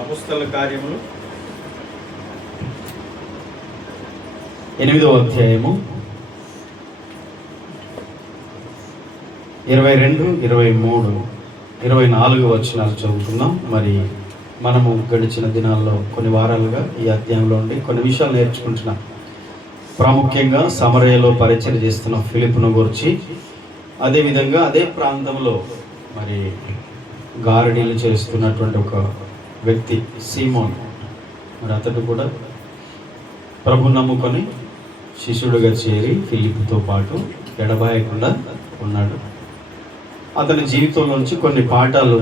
అపొస్తలుల కార్యములు 8వ అధ్యాయము 22, 23, 24 వచనాలు చదువుకుందాం. మరి మనము గడిచిన దినాల్లో కొన్ని వారాలుగా ఈ అధ్యాయంలో ఉండి కొన్ని విషయాలు నేర్చుకుంటున్నాం. ప్రాముఖ్యంగా సమరయలో పరిచయం చేస్తున్న ఫిలిప్పును గురించి, అదేవిధంగా అదే ప్రాంతంలో మరి గారడీలు చేస్తున్నటువంటి ఒక వ్యక్తి సీమోన్, మరి అతడు కూడా ప్రభు నమ్ముకొని శిష్యుడిగా చేరి ఫిలిప్పుతో పాటు ఎడబాయకుండా ఉన్నాడు. అతని జీవితంలోంచి కొన్ని పాఠాలు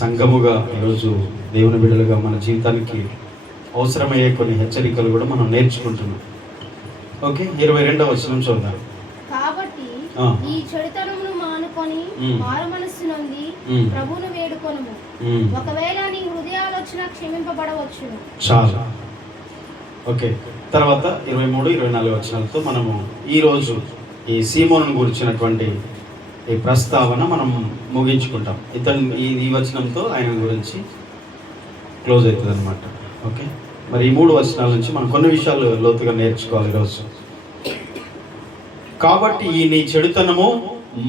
సంఘముగా ఈరోజు దేవుని బిడ్డలుగా మన జీవితానికి అవసరమయ్యే కొన్ని హెచ్చరికలు కూడా మనం నేర్చుకుంటున్నాం. ఓకే, 22వ వచనం చూద్దాం. కాబట్టి ఈ చెడుతనమును మానుకొని మారు మనస్సు నొంది ప్రభువును వేడుకొనుము. ఒకవేళ నీ హృదయాలోచన క్షమింపబడవచ్చును. చాలా ఓకే. తర్వాత 23, 24 వచనాలతో మనము ఈరోజు ఈ సీమోను గురించినటువంటి ఈ ప్రస్తావన మనం ముగించుకుంటాం. ఈ వచనంతో ఆయన గురించి క్లోజ్ అవుతుంది అనమాట. ఓకే, మరి ఈ 3 వచనాల నుంచి మనం కొన్ని విషయాలు లోతుగా నేర్చుకోవాలి ఈరోజు. కాబట్టి ఈ నీ చెడుతనము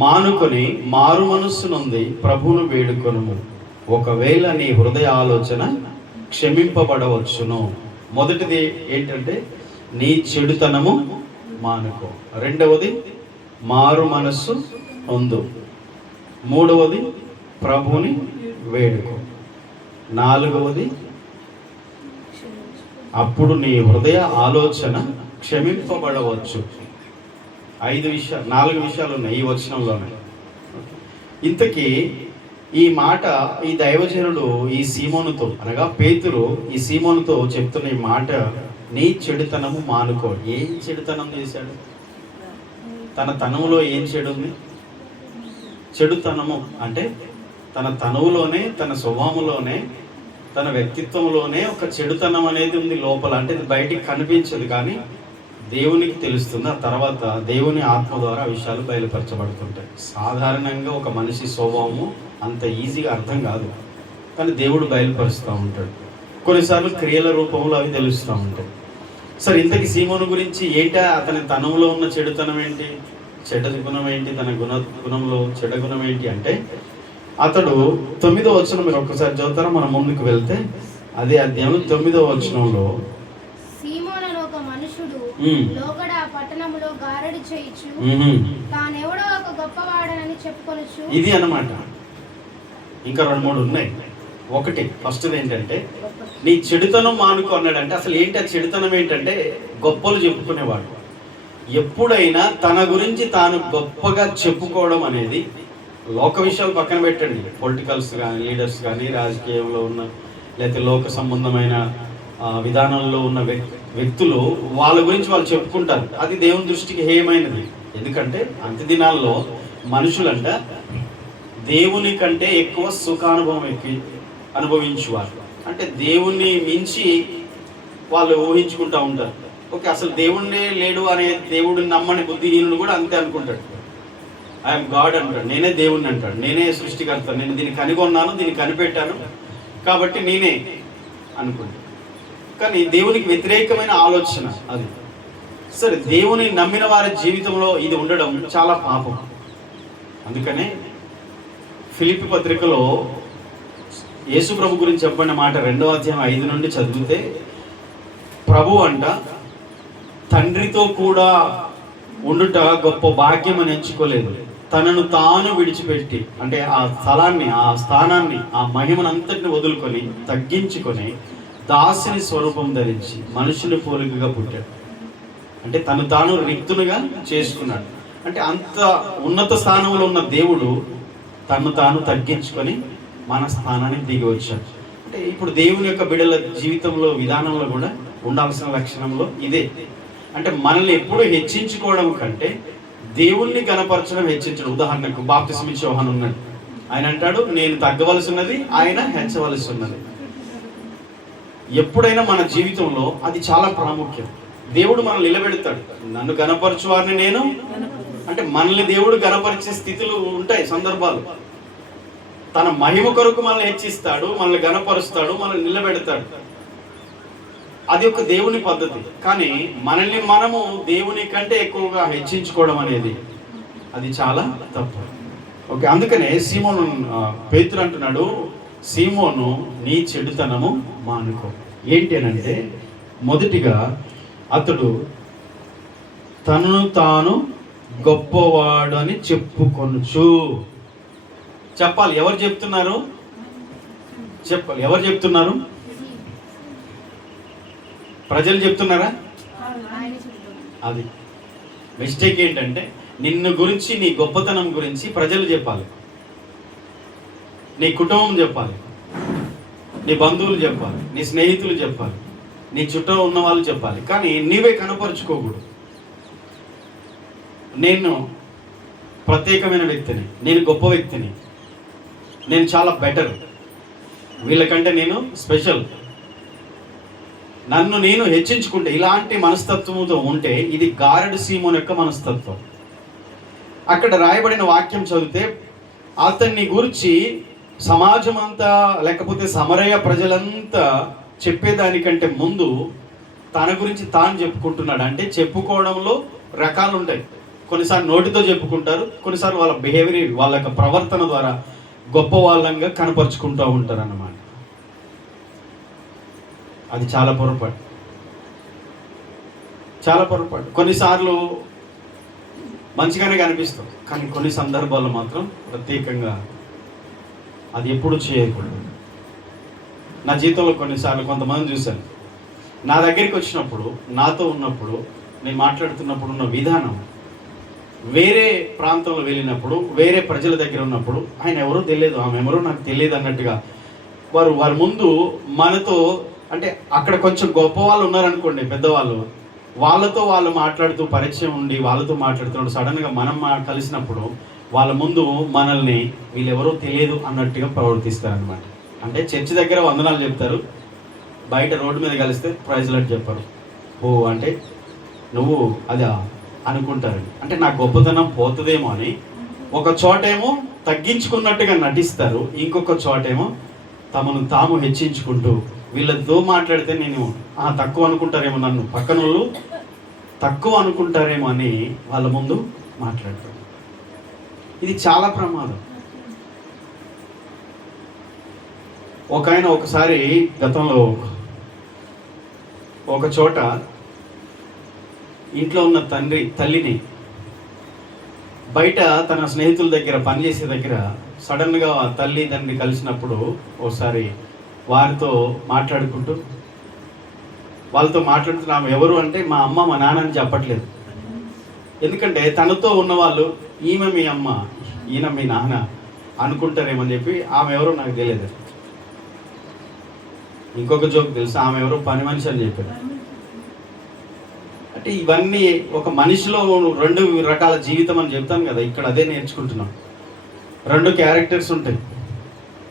మానుకొని మారు మనస్సు నుండి ప్రభువును వేడుకొనుము. ఒకవేళ నీ హృదయ ఆలోచన క్షమింపబడవచ్చును. మొదటిది ఏంటంటే నీ చెడుతనము మానుకో. రెండవది మారు మనస్సు పొందు. మూడవది ప్రభువుని వేడుకో. నాలుగవది అప్పుడు నీ హృదయ ఆలోచన క్షమింపబడవచ్చు. 4 విషయాలు ఉన్నాయి ఈ వచనంలోనే. ఇంతకీ ఈ మాట ఈ దైవజనుడు ఈ సీమోనుతో, అనగా పేతురు ఈ సీమోనుతో చెప్తున్న ఈ మాట, నీ చెడుతనము మానుకో. ఏం చెడుతనం చేశాడు? తన తనువులో ఏం చెడు ఉంది? చెడుతనము అంటే తన తనువులోనే, తన స్వభావంలోనే, తన వ్యక్తిత్వంలోనే ఒక చెడుతనం అనేది ఉంది లోపల. అంటే బయటికి కనిపించదు కానీ దేవునికి తెలుస్తుంది. ఆ తర్వాత దేవుని ఆత్మ ద్వారా విషయాలు బయలుపరచబడుతుంటాయి. సాధారణంగా ఒక మనిషి స్వభావము అంత ఈజీగా అర్థం కాదు, కానీ దేవుడు బయలుపరుస్తూ ఉంటాడు. కొన్నిసార్లు క్రియల రూపంలో అవి తెలుస్తూ ఉంటాయి. సరే, ఇంతకీ సీమోను గురించి ఏంటా? అతని తనంలో ఉన్న చెడుతనం ఏంటి, చెడ్డ గుణం ఏంటి, తన గుణంలో చెడ్డ గుణం ఏంటి అంటే, అతడు 9వ వచనం మీరు ఒక్కసారి చదువుతారా? మనం ముందుకు వెళ్తే అదే అధ్యాయం 9వ వచనంలో, లోగడ పట్టణములో గారడి చేయిచు తానెవడో ఒక గొప్పవాడనని చెప్పుకొనొచ్చు. ఇది అన్నమాట. ఇంకా 2-3 ఉన్నాయి. ఒకటి ఫస్ట్ది ఏంటంటే నీ చెడుతనం మానుకో అన్నాడంటే, అసలు ఏంటి ఆ చెడుతనం ఏంటంటే గొప్పలు చెప్పుకునేవాడు. ఎప్పుడైనా తన గురించి తాను గొప్పగా చెప్పుకోవడం అనేది, లోక విషయాలు పక్కన పెట్టండి, పొలిటికల్స్ కానీ, లీడర్స్ కానీ, రాజకీయంలో ఉన్న లేకపోతే లోక సంబంధమైన విధానంలో ఉన్న వ్యక్తులు వాళ్ళ గురించి వాళ్ళు చెప్పుకుంటారు. అది దేవుని దృష్టికి హేయమైనది. ఎందుకంటే అంత్య దినాల్లో మనుషులంట దేవుని కంటే ఎక్కువ సుఖానుభవం అనుభవించేవారు. అంటే దేవుణ్ణి మించి వాళ్ళు ఊహించుకుంటూ ఉంటారు. ఓకే, అసలు దేవుణ్ణే లేడు అనే దేవుడిని నమ్మని బుద్ధిహీనుడు కూడా అంతే అనుకుంటాడు. ఐఎమ్ గాడ్ అంటాడు, నేనే దేవుణ్ణి అంటాడు, నేనే సృష్టికర్త, నేను దీన్ని కనుగొన్నాను, దీన్ని కనిపెట్టాను కాబట్టి నేనే అనుకుంటాను. కానీ దేవునికి వ్యతిరేకమైన ఆలోచన అది. సరే, దేవుని నమ్మిన వారి జీవితంలో ఇది ఉండడం చాలా పాపం. అందుకనే ఫిలిప్పీ పత్రికలో యేసు ప్రభు గురించి చెప్పిన మాట 2వ అధ్యాయం 5 నుండి చదివితే, ప్రభు అంట తండ్రితో కూడా ఉండుట గొప్ప భాగ్యం అని ఎంచుకోలేదు, తనను తాను విడిచిపెట్టి, అంటే ఆ స్థలాన్ని, ఆ స్థానాన్ని, ఆ మహిమనంతటిని వదులుకొని తగ్గించుకొని దాసుని స్వరూపం ధరించి మనుషుని పోలికగా పుట్టాడు. అంటే తను తాను రిక్తునిగా చేసుకున్నాడు. అంటే అంత ఉన్నత స్థానంలో ఉన్న దేవుడు తను తాను తగ్గించుకొని మన స్థానానికి దిగి వచ్చాడు. అంటే ఇప్పుడు దేవుని యొక్క బిడ్డల జీవితంలో, విధానంలో కూడా ఉండాల్సిన లక్షణంలో ఇదే. అంటే మనల్ని ఎప్పుడు హెచ్చించుకోవడం కంటే దేవుణ్ణి గణపరచడం హెచ్చించడం. ఉదాహరణకు బాప్తిస్మ ఇచ్చే యోహాను ఉన్నాడు. ఆయన అంటాడు, నేను తగ్గవలసి ఉన్నది, ఆయన హెచ్చవలసి ఉన్నది. ఎప్పుడైనా మన జీవితంలో అది చాలా ప్రాముఖ్యం. దేవుడు మనల్ని నిలబెడతాడు. నన్ను గణపరచు వారిని నేను, అంటే మనల్ని దేవుడు గణపరిచే స్థితులు ఉంటాయి, సందర్భాలు. తన మహిమ కొరకు మనల్ని హెచ్చిస్తాడు, మనల్ని గణపరుస్తాడు, మనల్ని నిలబెడతాడు. అది ఒక దేవుని పద్ధతి. కానీ మనల్ని మనము దేవుని కంటే ఎక్కువగా హెచ్చించుకోవడం అనేది అది చాలా తప్పు. ఓకే, అందుకనే సీమోను పేతురు అంటున్నాడు, సీమోను నీ చెడుతనము మానుకో. ఏంటి అని అంటే, మొదటిగా అతడు తనను తాను గొప్పవాడు అని చెప్పుకొనుచు. చెప్పాలి. ఎవరు చెప్తున్నారు? చెప్పాలి. ఎవరు చెప్తున్నారు? ప్రజలు చెప్తున్నారా? అది మిస్టేక్. ఏంటంటే నిన్ను గురించి, నీ గొప్పతనం గురించి ప్రజలు చెప్పాలి, నీ కుటుంబం చెప్పాలి, నీ బంధువులు చెప్పాలి, నీ స్నేహితులు చెప్పాలి, నీ చుట్టూ ఉన్న వాళ్ళు చెప్పాలి. కానీ నీవే కనపరుచుకోకూడదు. నేను ప్రత్యేకమైన వ్యక్తిని, నేను గొప్ప వ్యక్తిని, నేను చాలా బెటర్, వీళ్ళకంటే నేను స్పెషల్, నన్ను నేను హెచ్చించుకుంటే, ఇలాంటి మనస్తత్వంతో ఉంటే ఇది గారడు సీమోను యొక్క మనస్తత్వం. అక్కడ రాయబడిన వాక్యం చదివితే అతన్ని గురించి సమాజం అంతా, లేకపోతే సమరయ ప్రజలంతా చెప్పేదానికంటే ముందు తన గురించి తాను చెప్పుకుంటున్నాడు. అంటే చెప్పుకోవడంలో రకాలు ఉంటాయి. కొన్నిసార్లు నోటితో చెప్పుకుంటారు, కొన్నిసార్లు వాళ్ళ బిహేవియర్, వాళ్ళ యొక్క ప్రవర్తన ద్వారా గొప్ప వాళ్ళంగా కనపరుచుకుంటూ ఉంటారు అన్నమాట. అది చాలా పొరపాటు, చాలా పొరపాటు. కొన్నిసార్లు మంచిగానే కనిపిస్తాం, కానీ కొన్ని సందర్భాల్లో మాత్రం ప్రత్యేకంగా అది ఎప్పుడు చేయకూడదు. నా జీవితంలో కొన్నిసార్లు కొంతమంది చూశాను, నా దగ్గరికి వచ్చినప్పుడు, నాతో ఉన్నప్పుడు, నేను మాట్లాడుతున్నప్పుడు ఉన్న విధానం, వేరే ప్రాంతంలో వెళ్ళినప్పుడు, వేరే ప్రజల దగ్గర ఉన్నప్పుడు, ఆయన ఎవరో తెలియదు, ఆమె ఎవరో నాకు తెలియదు అన్నట్టుగా వారి ముందు మనతో, అంటే అక్కడ కొంచెం గొప్ప వాళ్ళు ఉన్నారనుకోండి, పెద్దవాళ్ళు, వాళ్ళతో వాళ్ళు మాట్లాడుతూ పరిచయం ఉండి వాళ్ళతో మాట్లాడుతున్నప్పుడు సడన్గా మనం కలిసినప్పుడు వాళ్ళ ముందు మనల్ని వీళ్ళెవరో తెలియదు అన్నట్టుగా ప్రవర్తిస్తారనమాట. అంటే చర్చి దగ్గర వందనాలు చెప్తారు, బయట రోడ్డు మీద కలిస్తే ప్రైజ్ లాట్ చెప్పరు. ఓ అంటే నువ్వు అదా అనుకుంటారండి. అంటే నా గొప్పతనం పోతుందేమో అని ఒక చోటేమో తగ్గించుకున్నట్టుగా నటిస్తారు, ఇంకొక చోటేమో తమను తాము హెచ్చించుకుంటూ, వీళ్ళతో మాట్లాడితే నేను తక్కువ అనుకుంటారేమో, నన్ను పక్కన వాళ్ళు తక్కువ అనుకుంటారేమో అని వాళ్ళ ముందు మాట్లాడతారు. ఇది చాలా ప్రమాదం. ఒక ఆయన ఒకసారి గతంలో ఒక చోట ఇంట్లో ఉన్న తల్లిని బయట తన స్నేహితుల దగ్గర, పనిచేసే దగ్గర సడన్గా తల్లి తండ్రి కలిసినప్పుడు ఒకసారి వారితో మాట్లాడుకుంటూ, వాళ్ళతో మాట్లాడుతున్నాము, ఎవరు అంటే మా అమ్మ మా నాన్న అని చెప్పట్లేదు. ఎందుకంటే తనతో ఉన్నవాళ్ళు ఈమె మీ అమ్మ, ఈయన మీ నాన్న అనుకుంటారేమని చెప్పి ఆమె ఎవరో నాకు తెలియదు. ఇంకొక జోక్ తెలుసు, ఆమె ఎవరో పని మనిషి అని చెప్పారు. అంటే ఇవన్నీ ఒక మనిషిలో 2 రకాల జీవితం అని చెప్తాను కదా, ఇక్కడ అదే నేర్చుకుంటున్నాం. 2 క్యారెక్టర్స్ ఉంటాయి.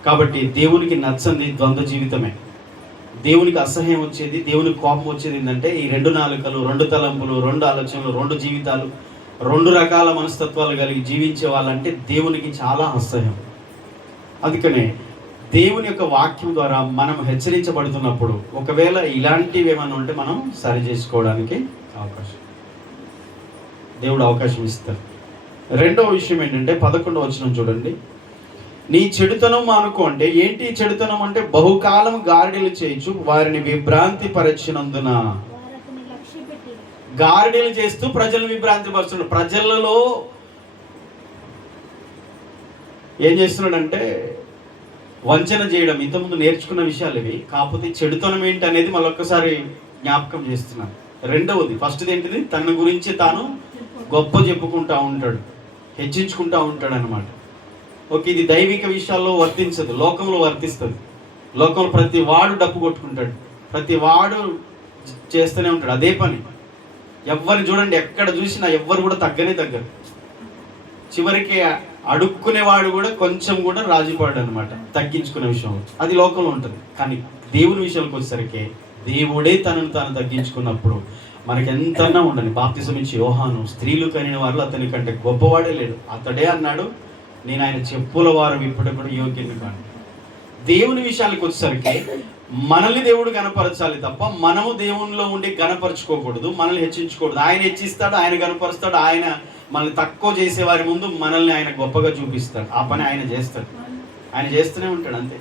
కాబట్టి దేవునికి నచ్చంది ద్వంద్వ జీవితమే. దేవునికి అసహ్యం వచ్చేది, దేవునికి కోపం వచ్చేది ఏంటంటే ఈ 2 నాలుకలు, 2 తలంపులు, 2 ఆలోచనలు, 2 జీవితాలు, 2 రకాల మనస్తత్వాలు కలిగి జీవించే వాళ్ళంటే దేవునికి చాలా అసహ్యం. అందుకనే దేవుని యొక్క వాక్యం ద్వారా మనం హెచ్చరించబడుతున్నప్పుడు ఒకవేళ ఇలాంటివి ఏమైనా ఉంటే మనం సరి చేసుకోవడానికి దేవుడు అవకాశం ఇస్తారు. రెండవ విషయం ఏంటంటే 11వ వచనం చూడండి. నీ చెడుతనం మానుకో అంటే ఏంటి? చెడుతనం అంటే బహుకాలం గారడీలు చేయొచ్చు వారిని విభ్రాంతి పరిచినందున. గారడీలు చేస్తూ ప్రజలను విభ్రాంతి పరుస్తున్నాడు. ప్రజలలో ఏం చేస్తున్నాడంటే వంచన చేయడం. ఇంతకుముందు నేర్చుకున్న విషయాలు ఇవి, కాకపోతే చెడుతనం ఏంటి అనేది మళ్ళొక్కసారి జ్ఞాపకం చేస్తున్నాను. రెండవది, ఫస్ట్ది ఏంటిది? తన గురించి తాను గొప్ప చెప్పుకుంటా ఉంటాడు, హెచ్చించుకుంటా ఉంటాడు అనమాట. ఓకే, ఇది దైవిక విషయాల్లో వర్తించదు, లోకంలో వర్తిస్తుంది. లోకంలో ప్రతి వాడు డప్పు కొట్టుకుంటాడు, ప్రతి వాడు చేస్తూనే ఉంటాడు అదే పని. ఎవరిని చూడండి, ఎక్కడ చూసినా ఎవ్వరు కూడా తగ్గరు. చివరికి అడుక్కునేవాడు కూడా కొంచెం కూడా రాజీపడాడు అనమాట తగ్గించుకునే విషయంలో. అది లోకంలో ఉంటుంది. కానీ దేవుని విషయానికి వచ్చేసరికి దేవుడే తనను తాను తగ్గించుకున్నప్పుడు మనకి ఎంతన్నా ఉండని. బాప్తిసం ఇచ్చి యోహాను స్త్రీలు కనిన వారు అతని కంటే గొప్పవాడే లేడు. అతడే అన్నాడు, నేను ఆయన చెప్పుల వారు విప్పడం కూడా యోగ్యుని కాను. దేవుని విషయానికి వచ్చేసరికి మనల్ని దేవుడు గణపరచాలి తప్ప మనము దేవునిలో ఉండి గణపరచుకోకూడదు, మనల్ని హెచ్చించకూడదు. ఆయన హెచ్చిస్తాడు, ఆయన గణపరుస్తాడు. ఆయన మనల్ని తక్కువ చేసే వారి ముందు మనల్ని ఆయన గొప్పగా చూపిస్తాడు. ఆ పని ఆయన చేస్తాడు, ఆయన చేస్తూనే ఉంటాడు. అంతే.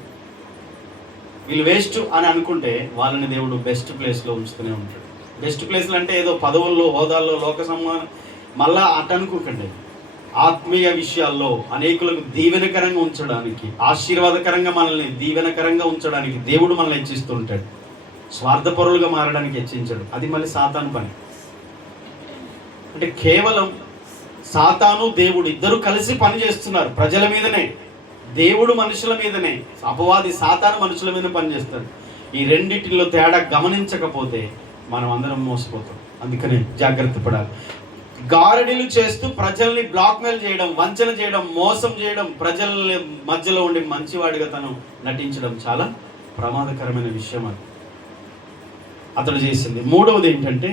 వీళ్ళు వేస్ట్ అని అనుకుంటే వాళ్ళని దేవుడు బెస్ట్ ప్లేస్లో ఉంచుతూనే ఉంటాడు. బెస్ట్ ప్లేస్లు అంటే ఏదో పదవుల్లో, హోదాల్లో, లోక సమ్మానం మళ్ళా అటు అనుకోకండి. ఆత్మీయ విషయాల్లో అనేకులకు దీవెనకరంగా ఉంచడానికి, ఆశీర్వాదకరంగా మనల్ని దీవెనకరంగా ఉంచడానికి దేవుడు మనల్ని హెచ్చిస్తూ ఉంటాడు. స్వార్థపరులుగా మారడానికి హెచ్చించాడు. అది మళ్ళీ సాతాను పని. అంటే కేవలం సాతాను దేవుడు ఇద్దరు కలిసి పని చేస్తున్నారు ప్రజల మీదనే. దేవుడు మనుషుల మీదనే, అపవాది సాతాను మనుషుల మీద పనిచేస్తాడు. ఈ రెండింటిలో తేడా గమనించకపోతే మనం అందరం మోసపోతాం. అందుకనే జాగ్రత్త పడాలి. గారడీలు చేస్తూ ప్రజల్ని బ్లాక్మెయిల్ చేయడం, వంచన చేయడం, మోసం చేయడం, ప్రజల మధ్యలో ఉండి మంచివాడిగా తను నటించడం చాలా ప్రమాదకరమైన విషయం. అది అతడు చేసింది. మూడవది ఏంటంటే,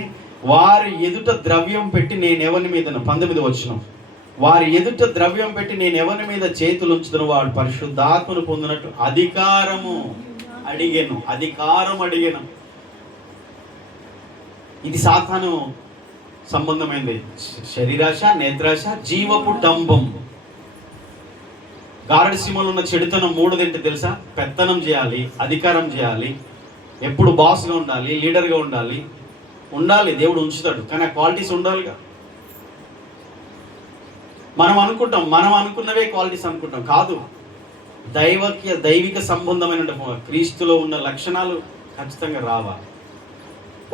వారి ఎదుట ద్రవ్యం పెట్టి నేను ఎవరి మీద, 19 వచనం, వారి ఎదుట ద్రవ్యం పెట్టి నేను ఎవరి మీద చేతులు ఉంచుతున్న వాడు పరిశుద్ధాత్మను పొందినట్టు అధికారం అడిగాను. ఇది సాతాను సంబంధమైనది. శరీరాశ, నేత్రాశ, జీవపు డంబం. గారడి సీమలో ఉన్న చెడుతనం మూడోదేంటి తెలుసా? పెత్తనం చేయాలి, అధికారం చేయాలి, ఎప్పుడు బాస్గా ఉండాలి, లీడర్గా ఉండాలి. దేవుడు ఉంచుతాడు, కానీ ఆ క్వాలిటీస్ ఉండాలిగా. మనం అనుకున్నవే క్వాలిటీస్ అనుకుంటాం. కాదు, దైవిక సంబంధమైన క్రీస్తులో ఉన్న లక్షణాలు ఖచ్చితంగా రావాలి.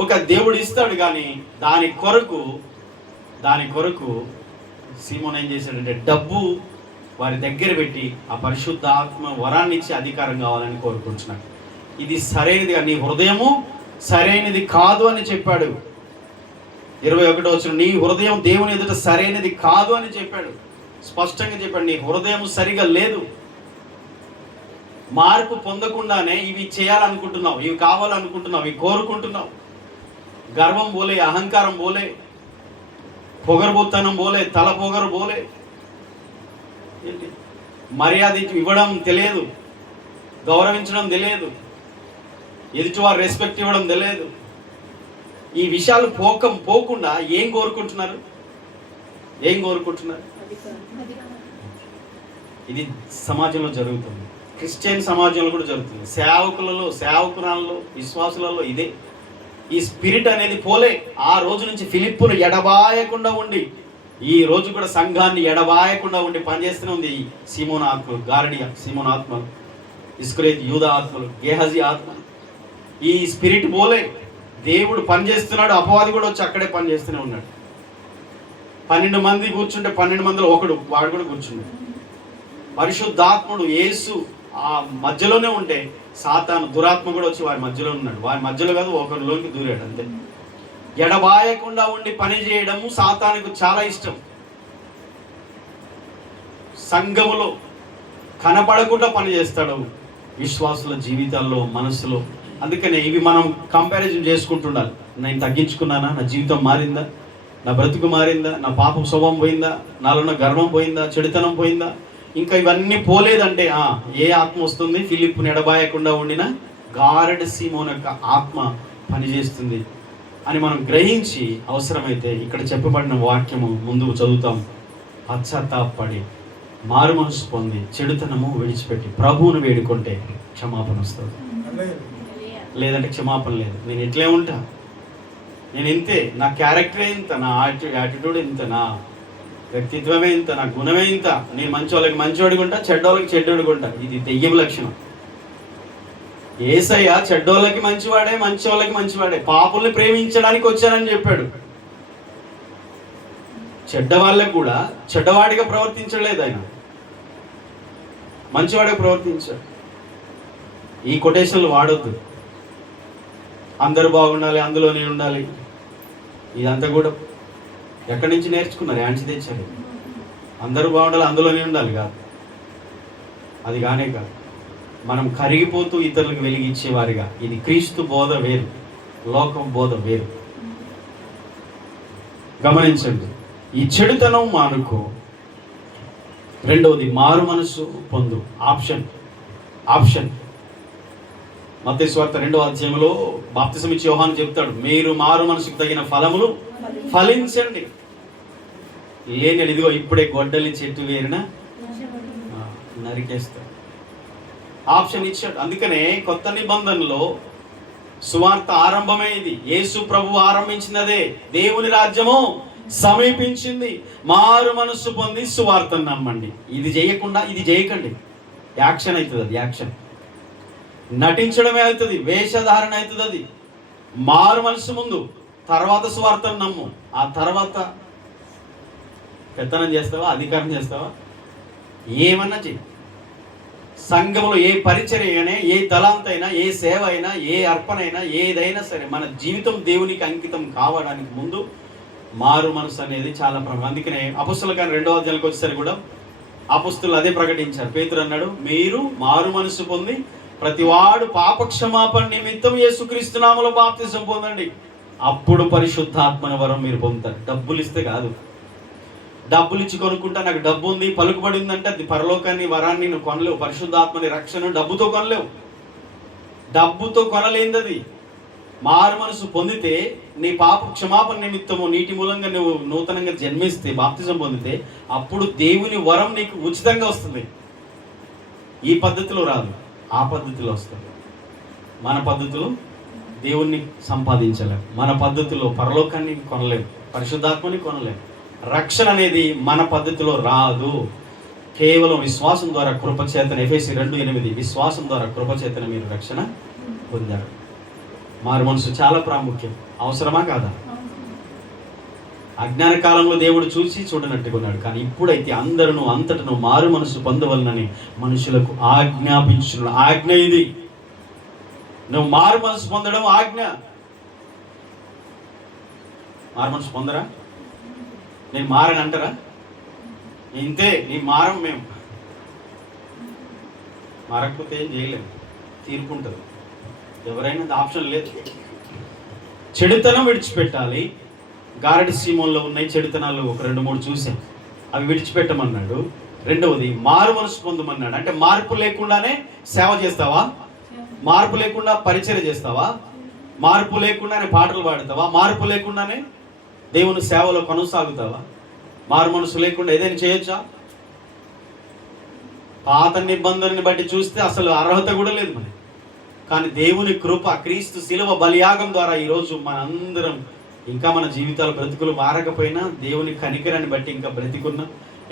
ఒక దేవుడు ఇస్తాడు, కానీ దాని కొరకు సీమోన్ ఏం చేశాడంటే డబ్బు వారి దగ్గర పెట్టి ఆ పరిశుద్ధాత్మ వరాన్ని ఇచ్చి అధికారం కావాలని కోరుకుంటున్నాడు. ఇది సరైనది, నీ హృదయము సరైనది కాదు అని చెప్పాడు. 21వ వచనం, నీ హృదయం దేవుని ఎదుట సరైనది కాదు అని చెప్పాడు. స్పష్టంగా చెప్పాడు, నీ హృదయం సరిగా లేదు. మార్పు పొందకుండానే ఇవి చేయాలనుకుంటున్నావు, ఇవి కావాలనుకుంటున్నావు, ఇవి కోరుకుంటున్నావు. గర్వం బోలే, అహంకారం బోలే, పొగరుబోతనం బోలే, తల పొగరు బోలే, మర్యాద ఇవ్వడం తెలియదు, గౌరవించడం తెలియదు, ఎదుటివారు రెస్పెక్ట్ ఇవ్వడం తెలియదు. ఈ విషయాలు పోకుండా ఏం కోరుకుంటున్నారు? ఇది సమాజంలో జరుగుతుంది, క్రిస్టియన్ సమాజంలో కూడా జరుగుతుంది, సేవకురాల్లో, విశ్వాసులలో ఇదే. ఈ స్పిరిట్ అనేది పోలే. ఆ రోజు నుంచి ఫిలిప్పును ఎడబాయకుండా ఉండి ఈ రోజు కూడా సంఘాన్ని ఎడబాయకుండా ఉండి పనిచేస్తూనే ఉంది ఈ సీమోను ఆత్మలు, గారడియ సీమోను ఆత్మలు, ఇస్కరేతు యూదా ఆత్మలు, గేహజీ ఆత్మలు. ఈ స్పిరిట్ పోలే. దేవుడు పనిచేస్తున్నాడు, అపవాది కూడా వచ్చి అక్కడే పనిచేస్తూనే ఉన్నాడు. 12 మంది కూర్చుంటే 12 మందిలో ఒకడు, వాడు కూడా కూర్చున్నాడు. పరిశుద్ధాత్ముడు యేసు ఆ మధ్యలోనే ఉంటే సాతాను దురాత్మ కూడా వచ్చి వారి మధ్యలో ఉన్నాడు. వారి మధ్యలో కాదు, ఒకరిలోకి దూరాడు. అంతే. ఎడబాయకుండా ఉండి పని చేయడము సాతానుకు చాలా ఇష్టం. సంఘములో కనపడకుండా పని చేస్తాడు విశ్వాసుల జీవితాల్లో, మనసులో. అందుకనే ఇవి మనం కంపారిజన్ చేసుకుంటుండాలి. నేను తగ్గించుకున్నానా? నా జీవితం మారిందా? నా బ్రతుకు మారిందా? నా పాపం స్వభావం పోయిందా? నాలో ఉన్న గర్వం పోయిందా? చెడుతనం పోయిందా? ఇంకా ఇవన్నీ పోలేదంటే ఏ ఆత్మ వస్తుంది? ఫిలిప్పుని ఎడబాయకుండా ఉండిన గారడి సీమోను యొక్క ఆత్మ పనిచేస్తుంది అని మనం గ్రహించి, అవసరమైతే ఇక్కడ చెప్పబడిన వాక్యము ముందుకు చదువుతాం. పశ్చాత్తాపడి మారు మనసు పొంది చెడుతనము విడిచిపెట్టి ప్రభువును వేడుకుంటే క్షమాపణ వస్తుంది. లేదంటే క్షమాపణ లేదు. నేను ఇట్లే ఉంటా, నేను ఇంతే, నా క్యారెక్టరే ఇంత, నా యాటిట్యూడ్ ఇంత, నా వ్యక్తిత్వమే ఇంత, నా గుణమే ఇంత, నేను మంచి వాళ్ళకి మంచివాడిగా ఉంటా, చెడ్డోళ్ళకి చెడ్డోడిగా ఉంటా. ఇది దెయ్యం లక్షణం. యేసయ్య చెడ్డోళ్ళకి మంచివాడే, మంచి వాళ్ళకి మంచివాడే, పాపుల్ని ప్రేమించడానికి వచ్చానని చెప్పాడు. చెడ్డవాళ్ళకి కూడా చెడ్డవాడిగా ప్రవర్తించలేదు, ఆయన మంచివాడిగా ప్రవర్తించాడు. ఈ కొటేషన్లు వాడొద్దు. అందరూ బాగుండాలి, అందులో నేను ఉండాలి, ఇదంతా కూడా ఎక్కడి నుంచి నేర్చుకున్నారు? యాంచి తెచ్చారు. అందరూ బాగుండాలి, అందులో నేను ఉండాలి కాదు, అది కానే కాదు. మనం కరిగిపోతూ ఇతరులకు వెలిగించేవారిగా. ఇది క్రీస్తు బోధ వేరు, లోకం బోధ వేరు. గమనించండి. ఈ చెడుతనం మానుకో. రెండవది మారు మనసు పొందు. ఆప్షన్ మత్తయి సువార్త 2వ అధ్యాయంలో బాప్తిసం ఇచ్చే యోహాను చెప్తాడు, మీరు మారు మనసుకు తగిన ఫలములు ఫలించండి. లేని ఇదిగో ఇప్పుడే గొడ్డలి చెట్టు వేరిన నరికేస్తాడు. ఆప్షన్ ఇచ్చాడు. అందుకనే కొత్త నిబంధనలో సువార్త ఆరంభమే ఇది. యేసు ప్రభువు ఆరంభించినదే, దేవుని రాజ్యము సమీపించింది, మారు మనస్సు పొంది సువార్తను నమ్మండి. ఇది చేయకండి. యాక్షన్ అవుతుంది. అది యాక్షన్. నటించడమే అవుతుంది, వేషధారణ అవుతుంది. అది మారు మనసు ముందు, తర్వాత సువార్తను నమ్ము. ఆ తర్వాత పెత్తనం చేస్తావా, అధికారం చేస్తావా, ఏమన్నా చెయ్యి. సంఘంలో ఏ పరిచర్య అయినా, ఏ తలాంతైనా, ఏ సేవ అయినా, ఏ అర్పణైనా, ఏదైనా సరే మన జీవితం దేవునికి అంకితం కావడానికి ముందు మారు మనసు అనేది చాలా ప్రముఖం. అందుకనే అపొస్తలుల కార్యం 2వ అధ్యాయానికి వచ్చేసరికి కూడా అపొస్తలులు అదే ప్రకటించారు. పేతురు అన్నాడు, మీరు మారు మనసు పొంది ప్రతివాడు పాపక్షమాపణ నిమిత్తం యేసుక్రీస్తు నామములో బాప్తిసం పొందండి, అప్పుడు పరిశుద్ధాత్మన వరం మీరు పొందుతారు. డబ్బులు ఇస్తే కాదు. డబ్బులు ఇచ్చి కొనుక్కుంటా, నాకు డబ్బు ఉంది, పలుకుబడి ఉందంటే అది పరలోకాన్ని, వరాన్ని నువ్వు కొనలేవు. పరిశుద్ధాత్మని రక్షణ డబ్బుతో కొనలేవు. డబ్బుతో కొనలేంది అది. మారు మనసు పొందితే, నీ పాప క్షమాపణ నిమిత్తము నీటి మూలంగా నువ్వు నూతనంగా జన్మిస్తే, బాప్తిజం పొందితే, అప్పుడు దేవుని వరం నీకు ఉచితంగా వస్తుంది. ఈ పద్ధతిలో రాదు, ఆ పద్ధతిలో వస్తుంది. మన పద్ధతిలో దేవుణ్ణి సంపాదించలేము, మన పద్ధతిలో పరలోకాన్ని కొనలేము, పరిశుద్ధాత్మని కొనలేము. రక్షణ అనేది మన పద్ధతిలో రాదు. కేవలం విశ్వాసం ద్వారా కృపచేతన. ఎఫెసీ 2:8 విశ్వాసం ద్వారా కృపచేతన మీరు రక్షణ పొందారు. మారు మనసు చాలా ప్రాముఖ్యం. అవసరమా కాదా? అజ్ఞాన కాలంలో దేవుడు చూసి చూడనట్టుగా ఉన్నాడు, కానీ ఇప్పుడైతే అందరూ అంతటను మారు మనసు పొందవలనని మనుషులకు ఆజ్ఞాపించున్నాడు. ఆజ్ఞ ఇది. నువ్వు మారు మనసు పొందడం ఆజ్ఞ. మారు మనసు పొందరా? నేను మారని అంటారా? ఇంతే, నీ మారం. మేము మారకపోతే ఏం చేయలేము, తీర్పుంటుంది. ఎవరైనా ఆప్షన్ లేదు. చెడుతనం విడిచిపెట్టాలి. గారడి సీమోన్లో ఉన్నాయి చెడుతనాలు, ఒక 2-3 చూసాం. అవి విడిచిపెట్టమన్నాడు. రెండవది మారు మనసు పొందమన్నాడు. అంటే మార్పు లేకుండానే సేవ చేస్తావా? మార్పు లేకుండా పరిచర్య చేస్తావా? మార్పు లేకుండానే పాటలు పాడతావా? మార్పు లేకుండానే దేవుని సేవలో కొనసాగుతావా? మారు మనసు లేకుండా ఏదైనా చేయొచ్చా? పాత నిబంధనని బట్టి చూస్తే అసలు అర్హత కూడా లేదు మనకి. కానీ దేవుని కృప, క్రీస్తు శిలువ బలియాగం ద్వారా ఈరోజు మనందరం ఇంకా మన జీవితాల బ్రతుకులు మారకపోయినా దేవుని కనికరాన్ని బట్టి ఇంకా బ్రతికున్నా,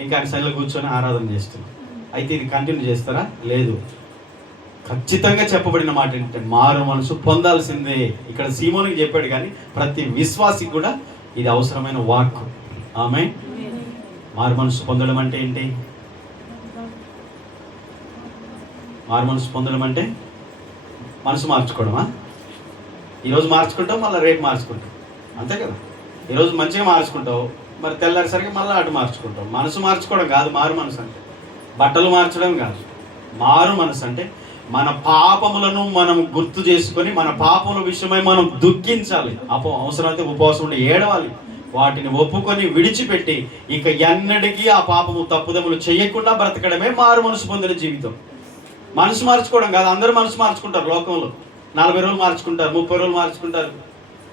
ఇంకా ఆయన సైన్లో కూర్చొని ఆరాధన చేస్తున్నాం. అయితే ఇది కంటిన్యూ చేస్తారా? లేదు. ఖచ్చితంగా చెప్పబడిన మాట ఏంటంటే మారు మనసు పొందాల్సిందే. ఇక్కడ సీమోనికి చెప్పాడు, కానీ ప్రతి విశ్వాసికి కూడా ఇది అవసరమైన వాక్కు. ఆమేన్. మారు మనసు పొందడం అంటే ఏంటి? మారు మనసు పొందడం అంటే మనసు మార్చుకోవడమా? ఈరోజు మార్చుకుంటావు, మళ్ళీ రేపు మార్చుకుంటావు, అంతే కదా. ఈరోజు మంచిగా మార్చుకుంటావు, మరి తెల్లారిసరికి మళ్ళీ అటు మార్చుకుంటావు. మనసు మార్చుకోవడం కాదు మారు మనసు అంటే. బట్టలు మార్చడం కాదు. మారు మనసు అంటే మన పాపములను మనం గుర్తు చేసుకొని, మన పాపముల విషయమై మనం దుఃఖించాలి. అవసరమైతే ఉపవాసం ఉండి ఏడవాలి. వాటిని ఒప్పుకొని విడిచిపెట్టి ఇక ఎన్నటికీ ఆ పాపము తప్పుదములు చేయకుండా బ్రతకడమే మారు మనసు పొందిన జీవితం. మనసు మార్చుకోవడం కాదు. అందరూ మనసు మార్చుకుంటారు లోకంలో. 40 రోజులు మార్చుకుంటారు, 30 రోజులు మార్చుకుంటారు.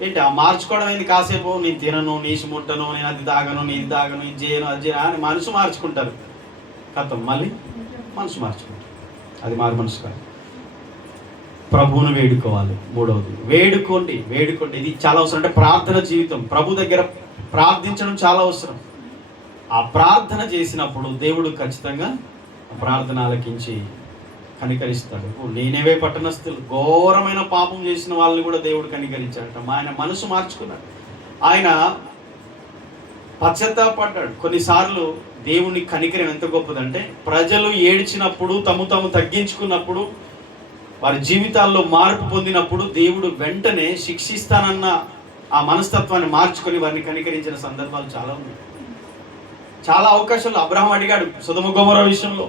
ఏంటి ఆ మార్చుకోవడం ఏంది? కాసేపు నేను తినను, నీసు ముట్టను, నేను అది తాగను, ఇది తాగను, ఇది చేయను, అది చేయను అని మనసు మార్చుకుంటారు. కథం మళ్ళీ మనసు మార్చుకుంటారు. అది మారు మనసు కాదు. ప్రభువును వేడుకోవాలి. మూడవది వేడుకోండి. ఇది చాలా అవసరం. అంటే ప్రార్థన జీవితం, ప్రభు దగ్గర ప్రార్థించడం చాలా అవసరం. ఆ ప్రార్థన చేసినప్పుడు దేవుడు ఖచ్చితంగా ప్రార్థన ఆలకించి కనికరిస్తాడు. నేనేవే పట్టణస్థులు ఘోరమైన పాపం చేసిన వాళ్ళని కూడా దేవుడు కనికరించాడట. ఆయన మనసు మార్చుకున్నాడు. ఆయన పశ్చాత్తాపడ్డాడు. కొన్నిసార్లు దేవుని కనికరం ఎంత గొప్పదంటే, ప్రజలు ఏడ్చినప్పుడు, తము తగ్గించుకున్నప్పుడు, వారి జీవితాల్లో మార్పు పొందినప్పుడు దేవుడు వెంటనే శిక్షిస్తానన్న ఆ మనస్తత్వాన్ని మార్చుకొని వారిని కనికరించిన సందర్భాలు చాలా ఉన్నాయి. చాలా అవకాశాలు. అబ్రహాం అడిగాడు సొదొమ గొమొర్రా విషయంలో,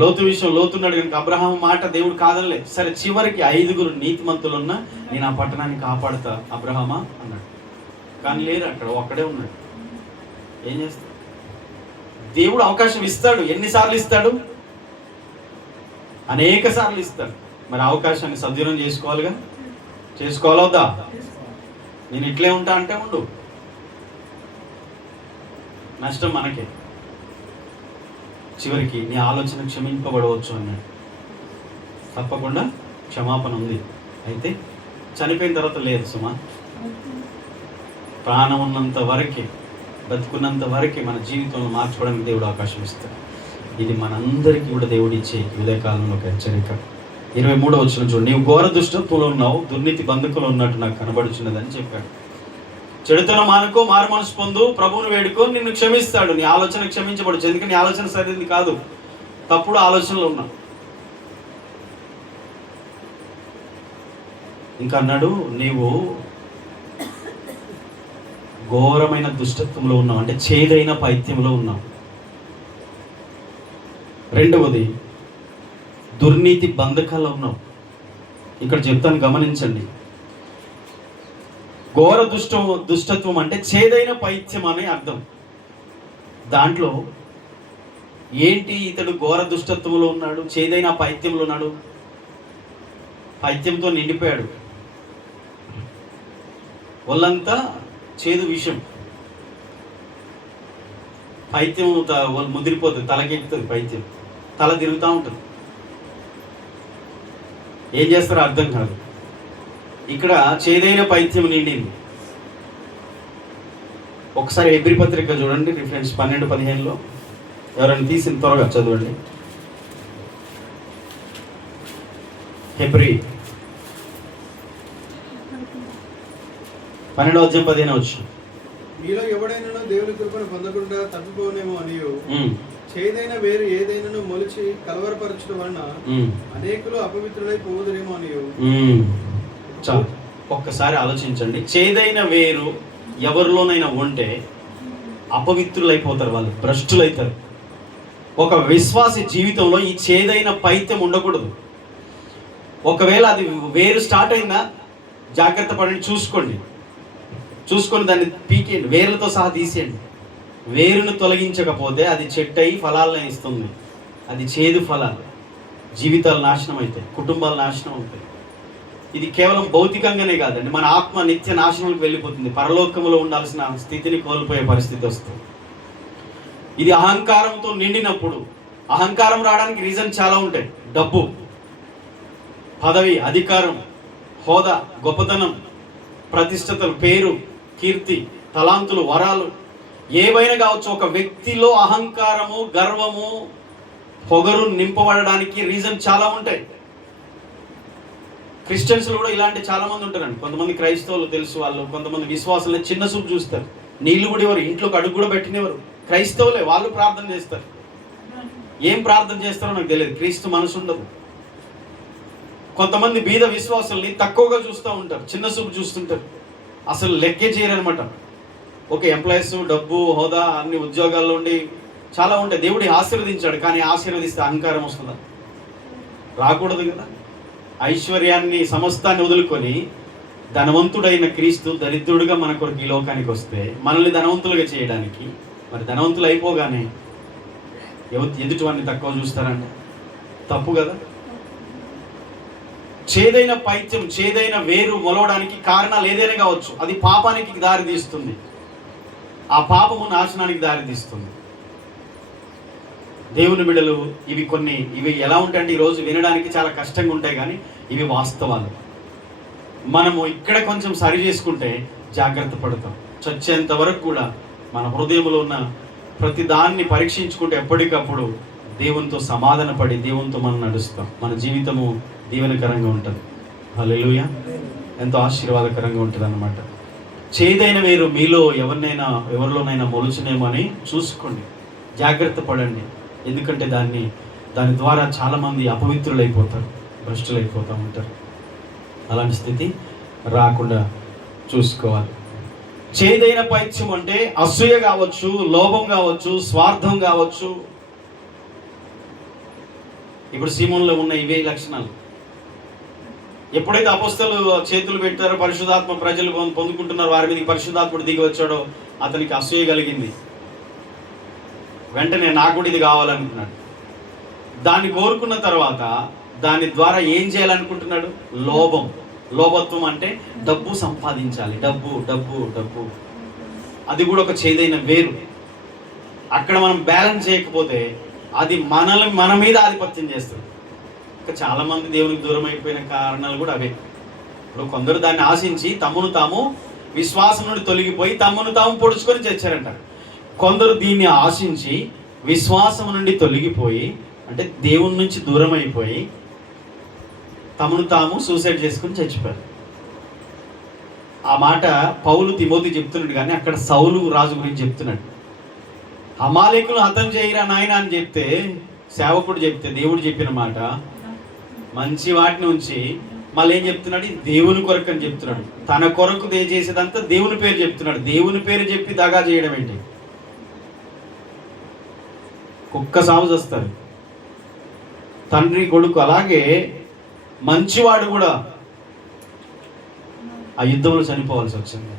లోతు విషయం. లోతున్నాడు కనుక అబ్రహాం మాట దేవుడు కాదనలే. సరే, చివరికి 5 నీతిమంతులున్నా నేను ఆ పట్టణాన్ని కాపాడుతా అబ్రహామా అన్నాడు. కానీ లేరు, అక్కడ ఒక్కడే ఉన్నాడు. ఏం చేస్తాడు? దేవుడు అవకాశం ఇస్తాడు. ఎన్నిసార్లు ఇస్తాడు? అనేక సార్లు ఇస్తాడు. మరి అవకాశాన్ని సద్వినియోగం చేసుకోవాలిగా. చేసుకోవాలవుదా? నేను ఇట్లే ఉంటా అంటే ఉండు, నష్టం మనకే. చివరికి నీ ఆలోచన క్షమింపబడవచ్చు అన్నాడు. తప్పకుండా క్షమాపణ ఉంది. అయితే చనిపోయిన తర్వాత లేదు సుమా. ప్రాణం ఉన్నంత వరకే, బతుకున్నంత వరకే మన జీవితంలో మార్చుకోవడానికి దేవుడు అవకాశం ఇస్తాడు. ఇది మనందరికీ కూడా దేవుడు ఇచ్చే ఉదయకాలంలో ఒక హెచ్చరిక. 23వ వచనం చూడండి. నీవు ఘోర దుష్టత్వంలో ఉన్నావు, దుర్నీతి బంధకులు ఉన్నట్టు నాకు కనబడుచున్నదని చెప్పాడు. చెడుతనం మానుకో, మారు మనసు పొందు, ప్రభువును వేడుకో, నిన్ను క్షమిస్తాడు. నీ ఆలోచన క్షమించబడచ్చు. ఎందుకంటే నీ ఆలోచన సరైనది కాదు, తప్పుడు ఆలోచనలు ఉన్నావు. ఇంకా అన్నాడు, నీవు ఘోరమైన దుష్టత్వంలో ఉన్నావు, అంటే చేదైన పైత్యంలో ఉన్నావు. రెండవది, దుర్నీతి బంధకాల్లో ఉన్నావు. ఇక్కడ చెప్తాను, గమనించండి. ఘోర దుష్టత్వం అంటే చేదైన పైత్యం అనే అర్థం. దాంట్లో ఏంటి? ఇతడు ఘోర దుష్టత్వంలో ఉన్నాడు, చేదైన పైత్యంలో ఉన్నాడు, పైత్యంతో నిండిపోయాడు. వాళ్ళంతా చేదు విషయం. పైత్యం ముదిరిపోతుంది, తలకెక్కుతుంది. పైత్యం తల తిరుగుతూ ఉంటుంది. ఏం చేస్తారో అర్థం కాదు. ఇక్కడ చేదైన పైత్యం నిండింది. ఒకసారి హెబ్రీ పత్రిక చూడండి, రిఫరెన్స్ 12:15లో. ఎవరైనా తీసిన త్వరగా చదవండి. హెబ్రీ 12:15 మీలో ఎవడైనా దేవుని కృపను పొందకుండా తప్పిపోనేమో అనియు, చేదైన వేరు ఏదైనా మొలిచి కలవరపరచడం వలన అనేకులు అపవిత్రులై పోదురేమో అనియు. చాలు, ఒక్కసారి ఆలోచించండి. చేదైన వేరు ఎవరిలోనైనా ఉంటే అపవిత్రులైపోతారు, వాళ్ళు భ్రష్టులైతారు. ఒక విశ్వాసి జీవితంలో ఈ చేదైన పైత్యం ఉండకూడదు. ఒకవేళ అది వేరు స్టార్ట్ అయిందా, జాగ్రత్త పడండి, చూసుకొని దాన్ని పీకేయండి, వేర్లతో సహా తీసేయండి. వేరును తొలగించకపోతే అది చెట్టు అయి ఫలాలను ఇస్తుంది. అది చేదు ఫలాలు. జీవితాలు నాశనం అవుతాయి, కుటుంబాలు నాశనం అవుతాయి. ఇది కేవలం భౌతికంగానే కాదండి, మన ఆత్మ నిత్య నాశనంకి వెళ్ళిపోతుంది. పరలోకంలో ఉండాల్సిన స్థితిని కోల్పోయే పరిస్థితి వస్తుంది. ఇది అహంకారంతో నిండినప్పుడు. అహంకారం రావడానికి రీజన్ చాలా ఉంటాయి. డబ్బు, పదవి, అధికారం, హోదా, గొప్పతనం, ప్రతిష్టతలు, పేరు, కీర్తి, తలాంతులు, వరాలు, ఏవైనా కావచ్చు. ఒక వ్యక్తిలో అహంకారము, గర్వము, పొగరు నింపబడడానికి రీజన్ చాలా ఉంటాయి. క్రిస్టియన్స్లో కూడా ఇలాంటి చాలా మంది ఉంటారండి. కొంతమంది క్రైస్తవులు తెలుసు, వాళ్ళు కొంతమంది విశ్వాసాలను చిన్న చూపు చూస్తారు. నీళ్లు కూడా ఇవ్వరు, ఇంట్లోకి అడుగు కూడా పెట్టినవారు. క్రైస్తవులే, వాళ్ళు ప్రార్థన చేస్తారు. ఏం ప్రార్థన చేస్తారో నాకు తెలియదు, క్రీస్తు మనసు ఉండదు. కొంతమంది బీద విశ్వాసుల్ని తక్కువగా చూస్తూ ఉంటారు, చిన్న చూపు చూస్తుంటారు, అసలు లెక్కే చేయరనమాట. ఓకే, ఎంప్లాయీస్, డబ్బు, హోదా, అన్ని ఉద్యోగాల్లో ఉండి చాలా ఉంటాయి. దేవుడి ఆశీర్వదించాడు, కానీ ఆశీర్వదిస్తే అహంకారం వస్తుందా? రాకూడదు కదా. ఐశ్వర్యాన్ని, సమస్తాన్ని వదులుకొని ధనవంతుడైన క్రీస్తు దరిద్రుడిగా మన కొరకు ఈ లోకానికి వస్తే మనల్ని ధనవంతులుగా చేయడానికి, మరి ధనవంతులు అయిపోగానే ఎదుటివాడిని తక్కువ చూస్తారంటే తప్పు కదా. చేదైన పైత్యం, చేదైన వేరు మొలవడానికి కారణాలు ఏదైనా కావచ్చు. అది పాపానికి దారి తీస్తుంది, ఆ పాపము నాశనానికి దారి తీస్తుంది. దేవుని బిడ్డలు, ఇవి ఎలా ఉంటాయంటే ఈరోజు వినడానికి చాలా కష్టంగా ఉంటాయి, కానీ ఇవి వాస్తవాలు. మనము ఇక్కడ కొంచెం సరి చేసుకుంటే జాగ్రత్త పడతాం. చచ్చేంత వరకు కూడా మన హృదయంలో ఉన్న ప్రతి దాన్ని పరీక్షించుకుంటే ఎప్పటికప్పుడు దేవునితో సమాధాన పడి దేవునితో మనం నడుస్తాం. మన జీవితము దీవెనకరంగా ఉంటుంది. హల్లెలూయా. ఎంతో ఆశీర్వాదకరంగా ఉంటుంది అన్నమాట. చేదైన వేరు మీలో ఎవరిలోనైనా మొలుచునేమో అని చూసుకోండి, జాగ్రత్త పడండి. ఎందుకంటే దాని ద్వారా చాలామంది అపవిత్రులైపోతారు, భ్రష్టులైపోతూ ఉంటారు. అలాంటి స్థితి రాకుండా చూసుకోవాలి. చేదైన పైత్యం అంటే అసూయ కావచ్చు, లోభం కావచ్చు, స్వార్థం కావచ్చు. ఇప్పుడు సీమోన్లో ఉన్న ఇవే లక్షణాలు. ఎప్పుడైతే అపోస్తలు చేతులు పెట్టారో, పరిశుద్ధాత్మ ప్రజలు పొందుకుంటున్నారు, వారి మీద పరిశుద్ధాత్ముడు దిగి వచ్చాడో అతనికి అసూయ కలిగింది. వెంటనే నాకు కూడా ఇది కావాలనుకున్నాడు. దాన్ని కోరుకున్న తర్వాత దాని ద్వారా ఏం చేయాలనుకుంటున్నాడు? లోభత్వం అంటే డబ్బు సంపాదించాలి, డబ్బు డబ్బు డబ్బు. అది కూడా ఒక చేదైన వేరు. అక్కడ మనం బ్యాలెన్స్ చేయకపోతే అది మన మీద ఆధిపత్యం చేస్తుంది. ఇంకా చాలామంది దేవునికి దూరం అయిపోయిన కారణాలు కూడా అవే. ఇప్పుడు కొందరు దాన్ని ఆశించి తమను తాము విశ్వాసం నుండి తొలగిపోయి తమను తాము పొడుచుకొని చచ్చారంట. కొందరు దీన్ని ఆశించి విశ్వాసం నుండి తొలగిపోయి, అంటే దేవుని నుంచి దూరం అయిపోయి తమను తాము సూసైడ్ చేసుకుని చచ్చిపోయారు. ఆ మాట పౌలు తిమోతి చెప్తున్నాడు, కానీ అక్కడ సౌలు రాజు గురించి చెప్తున్నాడు. అమాలేకులు హతం చేయరా నాయన అని చెప్తే, సేవకుడు చెప్తే, దేవుడు చెప్పిన మాట మంచి వాటిని ఉంచి మళ్ళీ ఏం చెప్తున్నాడు? ఇది దేవుని కొరకు అని చెప్తున్నాడు. తన కొరకు చేసేదంతా దేవుని పేరు చెప్తున్నాడు. దేవుని పేరు చెప్పి దగా చేయడం ఏంటి? కుక్క సాగు చేస్తారు తండ్రి కొడుకు. అలాగే మంచివాడు కూడా ఆ యుద్ధంలో చనిపోవాల్సి వచ్చింది.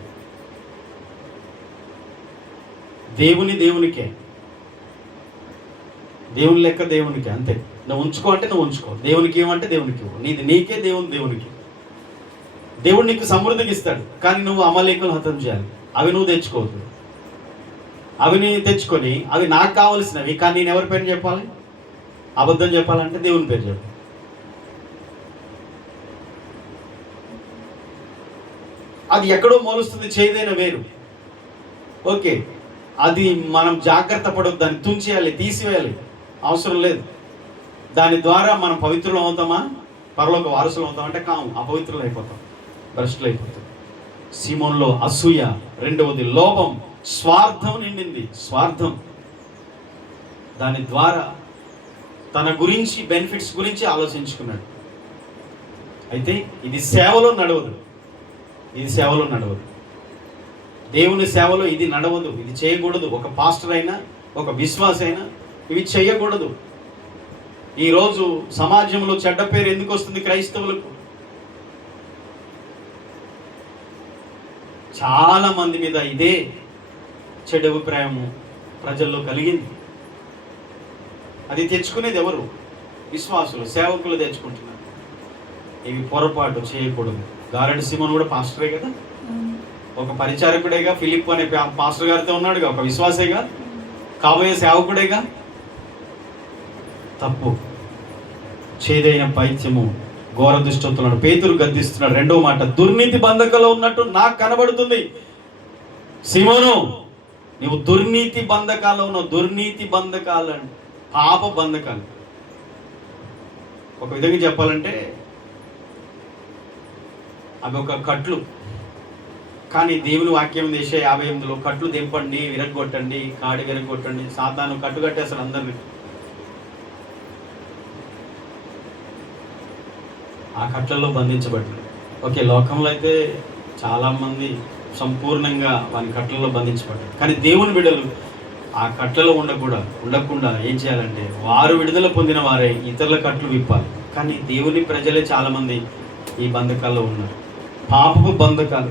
దేవునికే, దేవుని లెక్క దేవునికే, అంతే. నువ్వు ఉంచుకో అంటే నువ్వు ఉంచుకో, దేవునికి ఏమంటే దేవునికి ఇవ్వు, నీది నీకే, దేవునికి. దేవుడు నీకు సమృద్ధికి ఇస్తాడు, కానీ నువ్వు అమలేకులు హతం చేయాలి. అవి నువ్వు తెచ్చుకోవద్దు. అవి నేను తెచ్చుకొని అవి నాకు కావలసినవి, కానీ నేను ఎవరి పేరు చెప్పాలి? అబద్ధం చెప్పాలంటే దేవుని పేరు చెప్పాలి. అది ఎక్కడో మోలుస్తుంది, చేదైన వేరు. ఓకే, అది మనం జాగ్రత్త పడొద్దు, దాన్ని తుంచేయాలి, తీసివేయాలి, అవసరం లేదు. దాని ద్వారా మనం పవిత్రులు అవుతామా? పరలోక వారసులు అవుతామంటే కాము, అపవిత్రులు అయిపోతాం, భ్రష్టులు అయిపోతాం. సీమోన్లో అసూయ, రెండవది లోభం, స్వార్థం నిండింది. స్వార్థం, దాని ద్వారా తన గురించి, బెనిఫిట్స్ గురించి ఆలోచించుకున్నాడు. అయితే ఇది సేవలో నడవదు, దేవుని సేవలో ఇది నడవదు, ఇది చేయకూడదు. ఒక పాస్టర్ అయినా, ఒక విశ్వాస అయినా ఇవి చేయకూడదు. ఈరోజు సమాజంలో చెడ్డ పేరు ఎందుకు వస్తుంది క్రైస్తవులకు? చాలా మంది మీద ఇదే చెడు అభిప్రాయము ప్రజల్లో కలిగింది. అది తెచ్చుకునేది ఎవరు? విశ్వాసులు, సేవకులు తెచ్చుకుంటున్నారు. ఇవి పొరపాటు చేయకూడదు. గారెడి సీమోను కూడా పాస్టరే కదా, ఒక పరిచారకుడేగా. ఫిలిప్ అనే పాస్టర్ గారితో ఉన్నాడుగా, ఒక విశ్వాసేగా, కాబోయే సేవకుడేగా. తప్పు, చేదైన పైత్యము, ఘోర దుష్టత్వాలను పేతురు గద్దిస్తున్నాడు. రెండవ మాట, దుర్నీతి బంధకాల్లో ఉన్నట్టు నాకు కనబడుతుంది. సీమోను, నువ్వు దుర్నీతి బంధకాల్లో ఉన్నావు. దుర్నీతి బంధకాలు అంటే పాప బంధకాలు. ఒక విధంగా చెప్పాలంటే అవి ఒక కట్లు. కానీ దేవుని వాక్యం దేశే 58లో కట్లు దింపండి, విరగొట్టండి, కాడి విరగొట్టండి. సాతాను కట్టు కట్టేస్తాడు అందరినీ. ఆ కట్లలో బంధించబడ్డాడు. ఓకే, లోకంలో అయితే చాలామంది సంపూర్ణంగా వాని కట్లలో బంధించబడ్డారు. కానీ దేవుని బిడ్డలు ఆ కట్లలో ఉండకుండా ఏం చేయాలంటే వారు విడుదల పొందిన వారే ఇతరుల కట్లు విప్పాలి. కానీ దేవుని ప్రజలే చాలామంది ఈ బంధకాల్లో ఉన్నారు. పాపపు బంధకాలు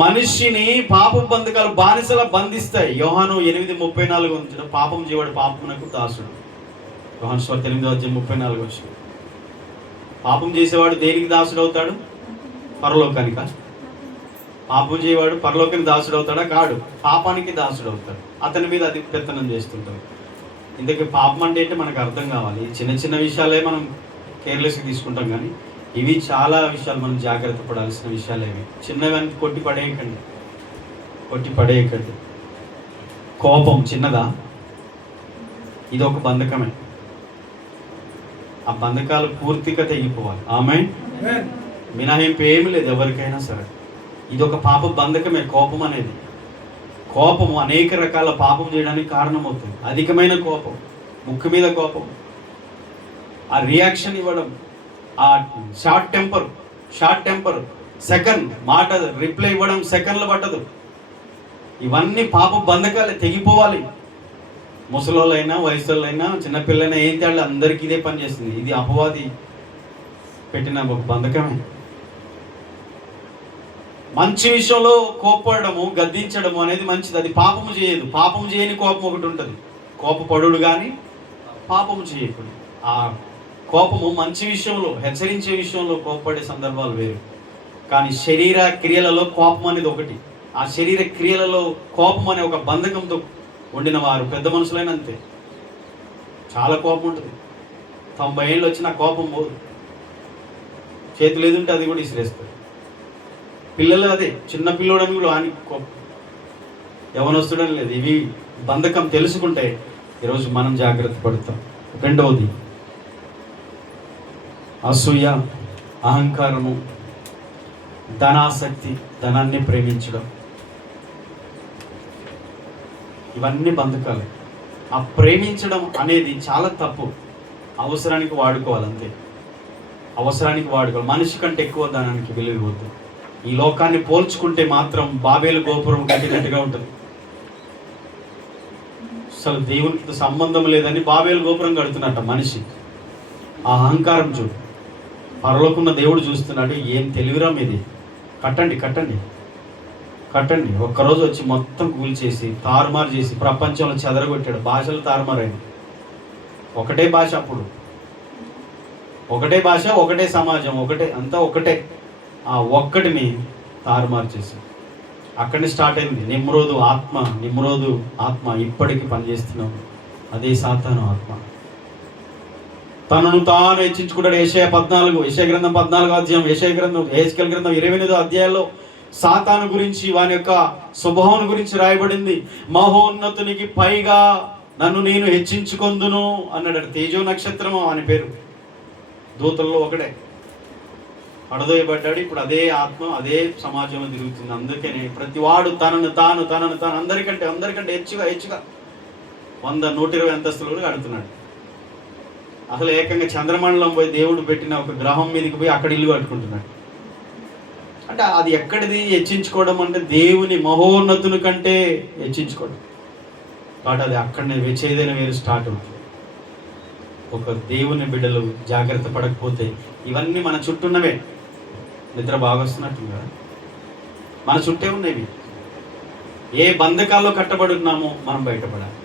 మనిషిని, పాపపు బంధకాలు బానిసలా బంధిస్తాయి. యోహాను 8:34 ఉంచిన పాపం చేయవాడు పాపమునకు దాసుడు. యోహాను సువార్త 8:34 వచ్చిన పాపం చేసేవాడు దేనికి దాసుడు అవుతాడు? పరలోకానిక? పాపం చేయవాడు పరలోకానికి దాసుడు అవుతాడా? కాడు, పాపానికి దాసుడు అవుతాడు. అతని మీద అది పెత్తనం చేస్తుంటాడు. ఇందుకే పాపం అంటే ఏంటి మనకు అర్థం కావాలి. చిన్న చిన్న విషయాలే మనం కేర్లెస్గా తీసుకుంటాం, కానీ ఇవి చాలా విషయాలు మనం జాగ్రత్త పడాల్సిన విషయాలు. ఇవి చిన్నవన్నీ కొట్టి పడేయకండి. కోపం చిన్నదా? ఇది ఒక బంధకమే. ఆ బంధకాలు పూర్తిగా తెగిపోవాలి. ఆమేన్. మినహాయింపు ఏమి లేదు ఎవరికైనా సరే. ఇది ఒక పాప బంధకమే. కోపం అనేది, కోపము అనేక రకాల పాపం చేయడానికి కారణమవుతుంది. అధికమైన కోపం, ముక్కు మీద కోపం, ఆ రియాక్షన్ ఇవ్వడం, ఆ షార్ట్ టెంపర్, సెకండ్ మాట రిప్లై ఇవ్వడం సెకండ్లు పట్టదు. ఇవన్నీ పాప బంధకాలే, తెగిపోవాలి. ముసలోళ్ళైనా, వయసులైనా, చిన్నపిల్లలైనా ఏం తేడా, అందరికీ ఇదే పని చేస్తుంది. ఇది అపవాది పెట్టిన ఒక బంధకమే. మంచి విషయంలో కోప్పడము, గద్దించడము అనేది మంచిది. అది పాపము చేయదు. పాపము చేయని కోపం ఒకటి ఉంటుంది. కోపపడు కానీ పాపము చేయకుడు. ఆ కోపము మంచి విషయంలో, హెచ్చరించే విషయంలో కోపపడే సందర్భాలు వేరు. కానీ శరీర క్రియలలో కోపం అనేది ఒకటి. ఆ శరీర క్రియలలో కోపం అనే ఒక బంధకంతో ఉండిన వారు పెద్ద మనుషులైన అంతే. చాలా కోపం ఉంటుంది. 90 ఏళ్ళు వచ్చిన కోపం పోదు. చేతులు ఏదుంటే అది కూడా ఇసిరేస్తారు. పిల్లలు అదే, చిన్న పిల్లోడని కూడా అని కోపం, యవనొస్తుడని లేదు. ఇవి బంధకం తెలుసుకుంటే ఈరోజు మనం జాగ్రత్త పడతాం. రెండవది అసూయ, అహంకారము, ధనాసక్తి, ధనాన్ని ప్రేమించడం, ఇవన్నీ బంధకాలు. ఆ ప్రేమించడం అనేది చాలా తప్పు. అవసరానికి వాడుకోవాలి అంతే. అవసరానికి వాడుకోవాలి. మనిషి కంటే ఎక్కువ ధనానికి విలువ ఇవ్వద్దు. ఈ లోకాన్ని పోల్చుకుంటే మాత్రం బాబేలు గోపురం కట్టినట్టుగా ఉంటుంది. అసలు దేవునికి సంబంధం లేదని బాబేలు గోపురం కడుతున్నట్ట మనిషి. ఆ అహంకారం చూడు. పరలోకున్న దేవుడు చూస్తున్నాడు. ఏం తెలివిరా మీది, కట్టండి కట్టండి కట్టండి. ఒక్కరోజు వచ్చి మొత్తం కూల్చేసి తారుమారు చేసి ప్రపంచంలో చెదరగొట్టాడు. భాషలు తారుమారైంది. ఒకటే భాష, అప్పుడు ఒకటే భాష, ఒకటే సమాజం, ఒకటే అంతా ఒకటే. ఆ ఒక్కటిని తారుమారు చేసి అక్కడిని స్టార్ట్ అయింది నిమ్రోదు ఆత్మ ఇప్పటికీ పనిచేస్తున్నాం. అదే సాతాను ఆత్మ. తనను తాను హెచ్చించుకుంటాడు. యెషయా గ్రంథం 14 అధ్యాయం, యెహెజ్కేలు గ్రంథం 28 అధ్యాయాల్లో సాతాను గురించి, వాని యొక్క స్వభావం గురించి రాయబడింది. మహోన్నతునికి పైగా నన్ను నేను హెచ్చించుకొందును అన్నాడు. తేజో నక్షత్రము అని పేరు. దూతల్లో ఒకటే పడదోయబడ్డాడు. ఇప్పుడు అదే ఆత్మ అదే సమాజంలో తిరుగుతుంది. అందుకనే ప్రతివాడు తనను తాను అందరికంటే హెచ్చుగా 100, 120 అంతస్తులు కడుతున్నాడు. అసలు ఏకంగా చంద్రమండలం పోయి దేవుడు పెట్టిన ఒక గ్రహం మీదకి పోయి అక్కడ ఇల్లు కట్టుకుంటున్నాడు. అంటే అది ఎక్కడిది హెచ్చించుకోవడం అంటే దేవుని మహోన్నతుని కంటే హెచ్చించుకోవడం. కాబట్టి అది అక్కడనే చేదైన వేరు స్టార్ట్ అవుతుంది. ఒక దేవుని బిడ్డలు జాగ్రత్త పడకపోతే ఇవన్నీ మన చుట్టూ ఉన్నవే. నిద్ర బాగా వస్తున్నట్టు కదా, మన చుట్టే ఉన్నవి. ఏ బంధకాల్లో కట్టబడి ఉన్నామో మనం బయటపడాలి.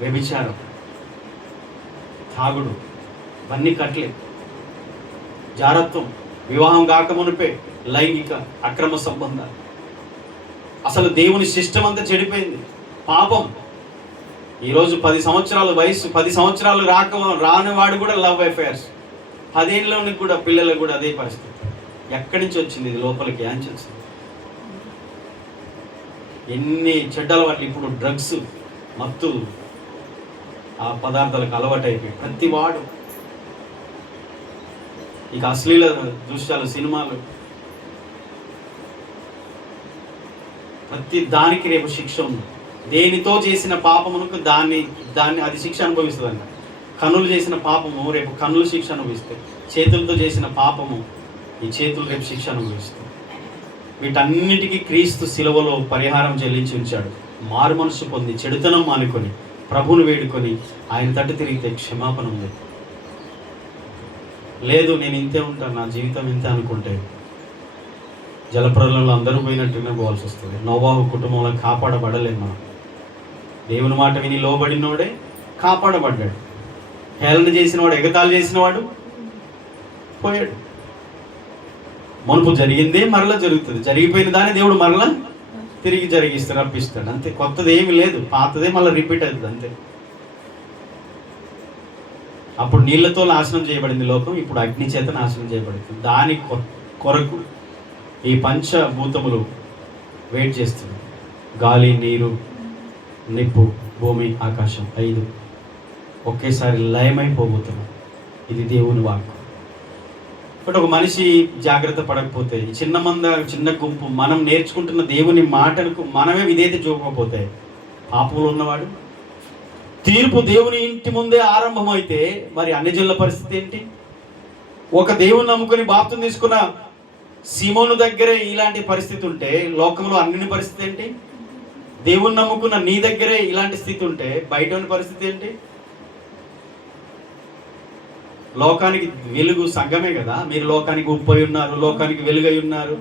వ్యభిచారం, తాగుడు, ఇవన్నీ కట్టలే. జారత్వం, వివాహం కాకమునిపే లైంగిక అక్రమ సంబంధాలు. అసలు దేవుని సిస్టమ్ అంతా చెడిపోయింది. పాపం. ఈరోజు 10 సంవత్సరాల వయసు, 10 సంవత్సరాలు రానివాడు కూడా లవ్ అఫైర్స్. 10 ఏళ్ళలోనికి కూడా పిల్లలకు కూడా అదే పరిస్థితి. ఎక్కడి నుంచి వచ్చింది ఇది? లోపలికి యాంచి వచ్చింది. ఎన్ని చెడ్డ అలవాట్లు. ఇప్పుడు డ్రగ్స్, మత్తు, ఆ పదార్థాలకు అలవాటు అయిపోయి ప్రతి వాడు. ఇక అశ్లీల దృశ్యాలు, సినిమాలు, ప్రతి దానికి రేపు శిక్ష ఉంది. దేనితో చేసిన పాపమునకు దాన్ని అది శిక్ష అనుభవిస్తుందంట. కన్నులు చేసిన పాపము రేపు కన్నులు శిక్ష అనుభవిస్తాయి. చేతులతో చేసిన పాపము ఈ చేతులు రేపు శిక్ష అనుభవిస్తాయి. వీటన్నిటికీ క్రీస్తు శిలువలో పరిహారం చెల్లించి ఉంచాడు. మారు మనసు పొంది చెడుతనం మానుకొని ప్రభువును వేడుకొని ఆయన తట్టు తిరిగితే క్షమాపణ ఉంది. లేదు నేను ఇంతే ఉంటాను, నా జీవితం ఇంతే అనుకుంటే జలప్రలయంలో అందరూ పోయినట్టునే పోవాల్సి వస్తుంది. నోవాహు కుటుంబంలో కాపాడబడలేదు. మనం దేవుని మాట విని లోబడినోడే కాపాడబడ్డాడు. హేళన చేసినవాడు, ఎగతాళి చేసినవాడు పోయాడు. మునుపు జరిగిందే మరలా జరుగుతుంది. జరిగిపోయిన దాన్ని దేవుడు మరలా తిరిగి జరిగిస్తాడు, రప్పిస్తాడు. అంతే. కొత్తది ఏమి లేదు, పాతదే మళ్ళీ రిపీట్ అవుతుంది అంతే. అప్పుడు నీళ్లతో నాశనం చేయబడింది లోకం, ఇప్పుడు అగ్ని చేత నాశనం చేయబడుతుంది. దాని కొరకు ఈ పంచభూతములు వెయిట్ చేస్తుంది. గాలి, నీరు, నిప్పు, భూమి, ఆకాశం 5 ఒకేసారి లయమైపోబోతున్నాం. ఇది దేవుని వాక్కు. బట్ ఒక మనిషి జాగ్రత్త పడకపోతే, ఈ చిన్న గుంపు మనం నేర్చుకుంటున్న దేవుని మాటలకు మనమే విధేయత చూపకపోతే, పాపంలో ఉన్నవాడు తీర్పు దేవుని ఇంటి ముందే ఆరంభమైతే మరి అన్ని జనుల పరిస్థితి ఏంటి? ఒక దేవుని నమ్ముకొని బాప్తిసం తీసుకున్న సీమోను దగ్గరే ఇలాంటి పరిస్థితి ఉంటే లోకంలో అన్ని పరిస్థితి ఏంటి? దేవుని నమ్ముకున్న నీ దగ్గరే ఇలాంటి స్థితి ఉంటే బయట ఉన్న పరిస్థితి ఏంటి? లోకానికి వెలుగు సంఘమే కదా. మీరు లోకానికి ఉప్పై ఉన్నారు, లోకానికి వెలుగై ఉన్నారు.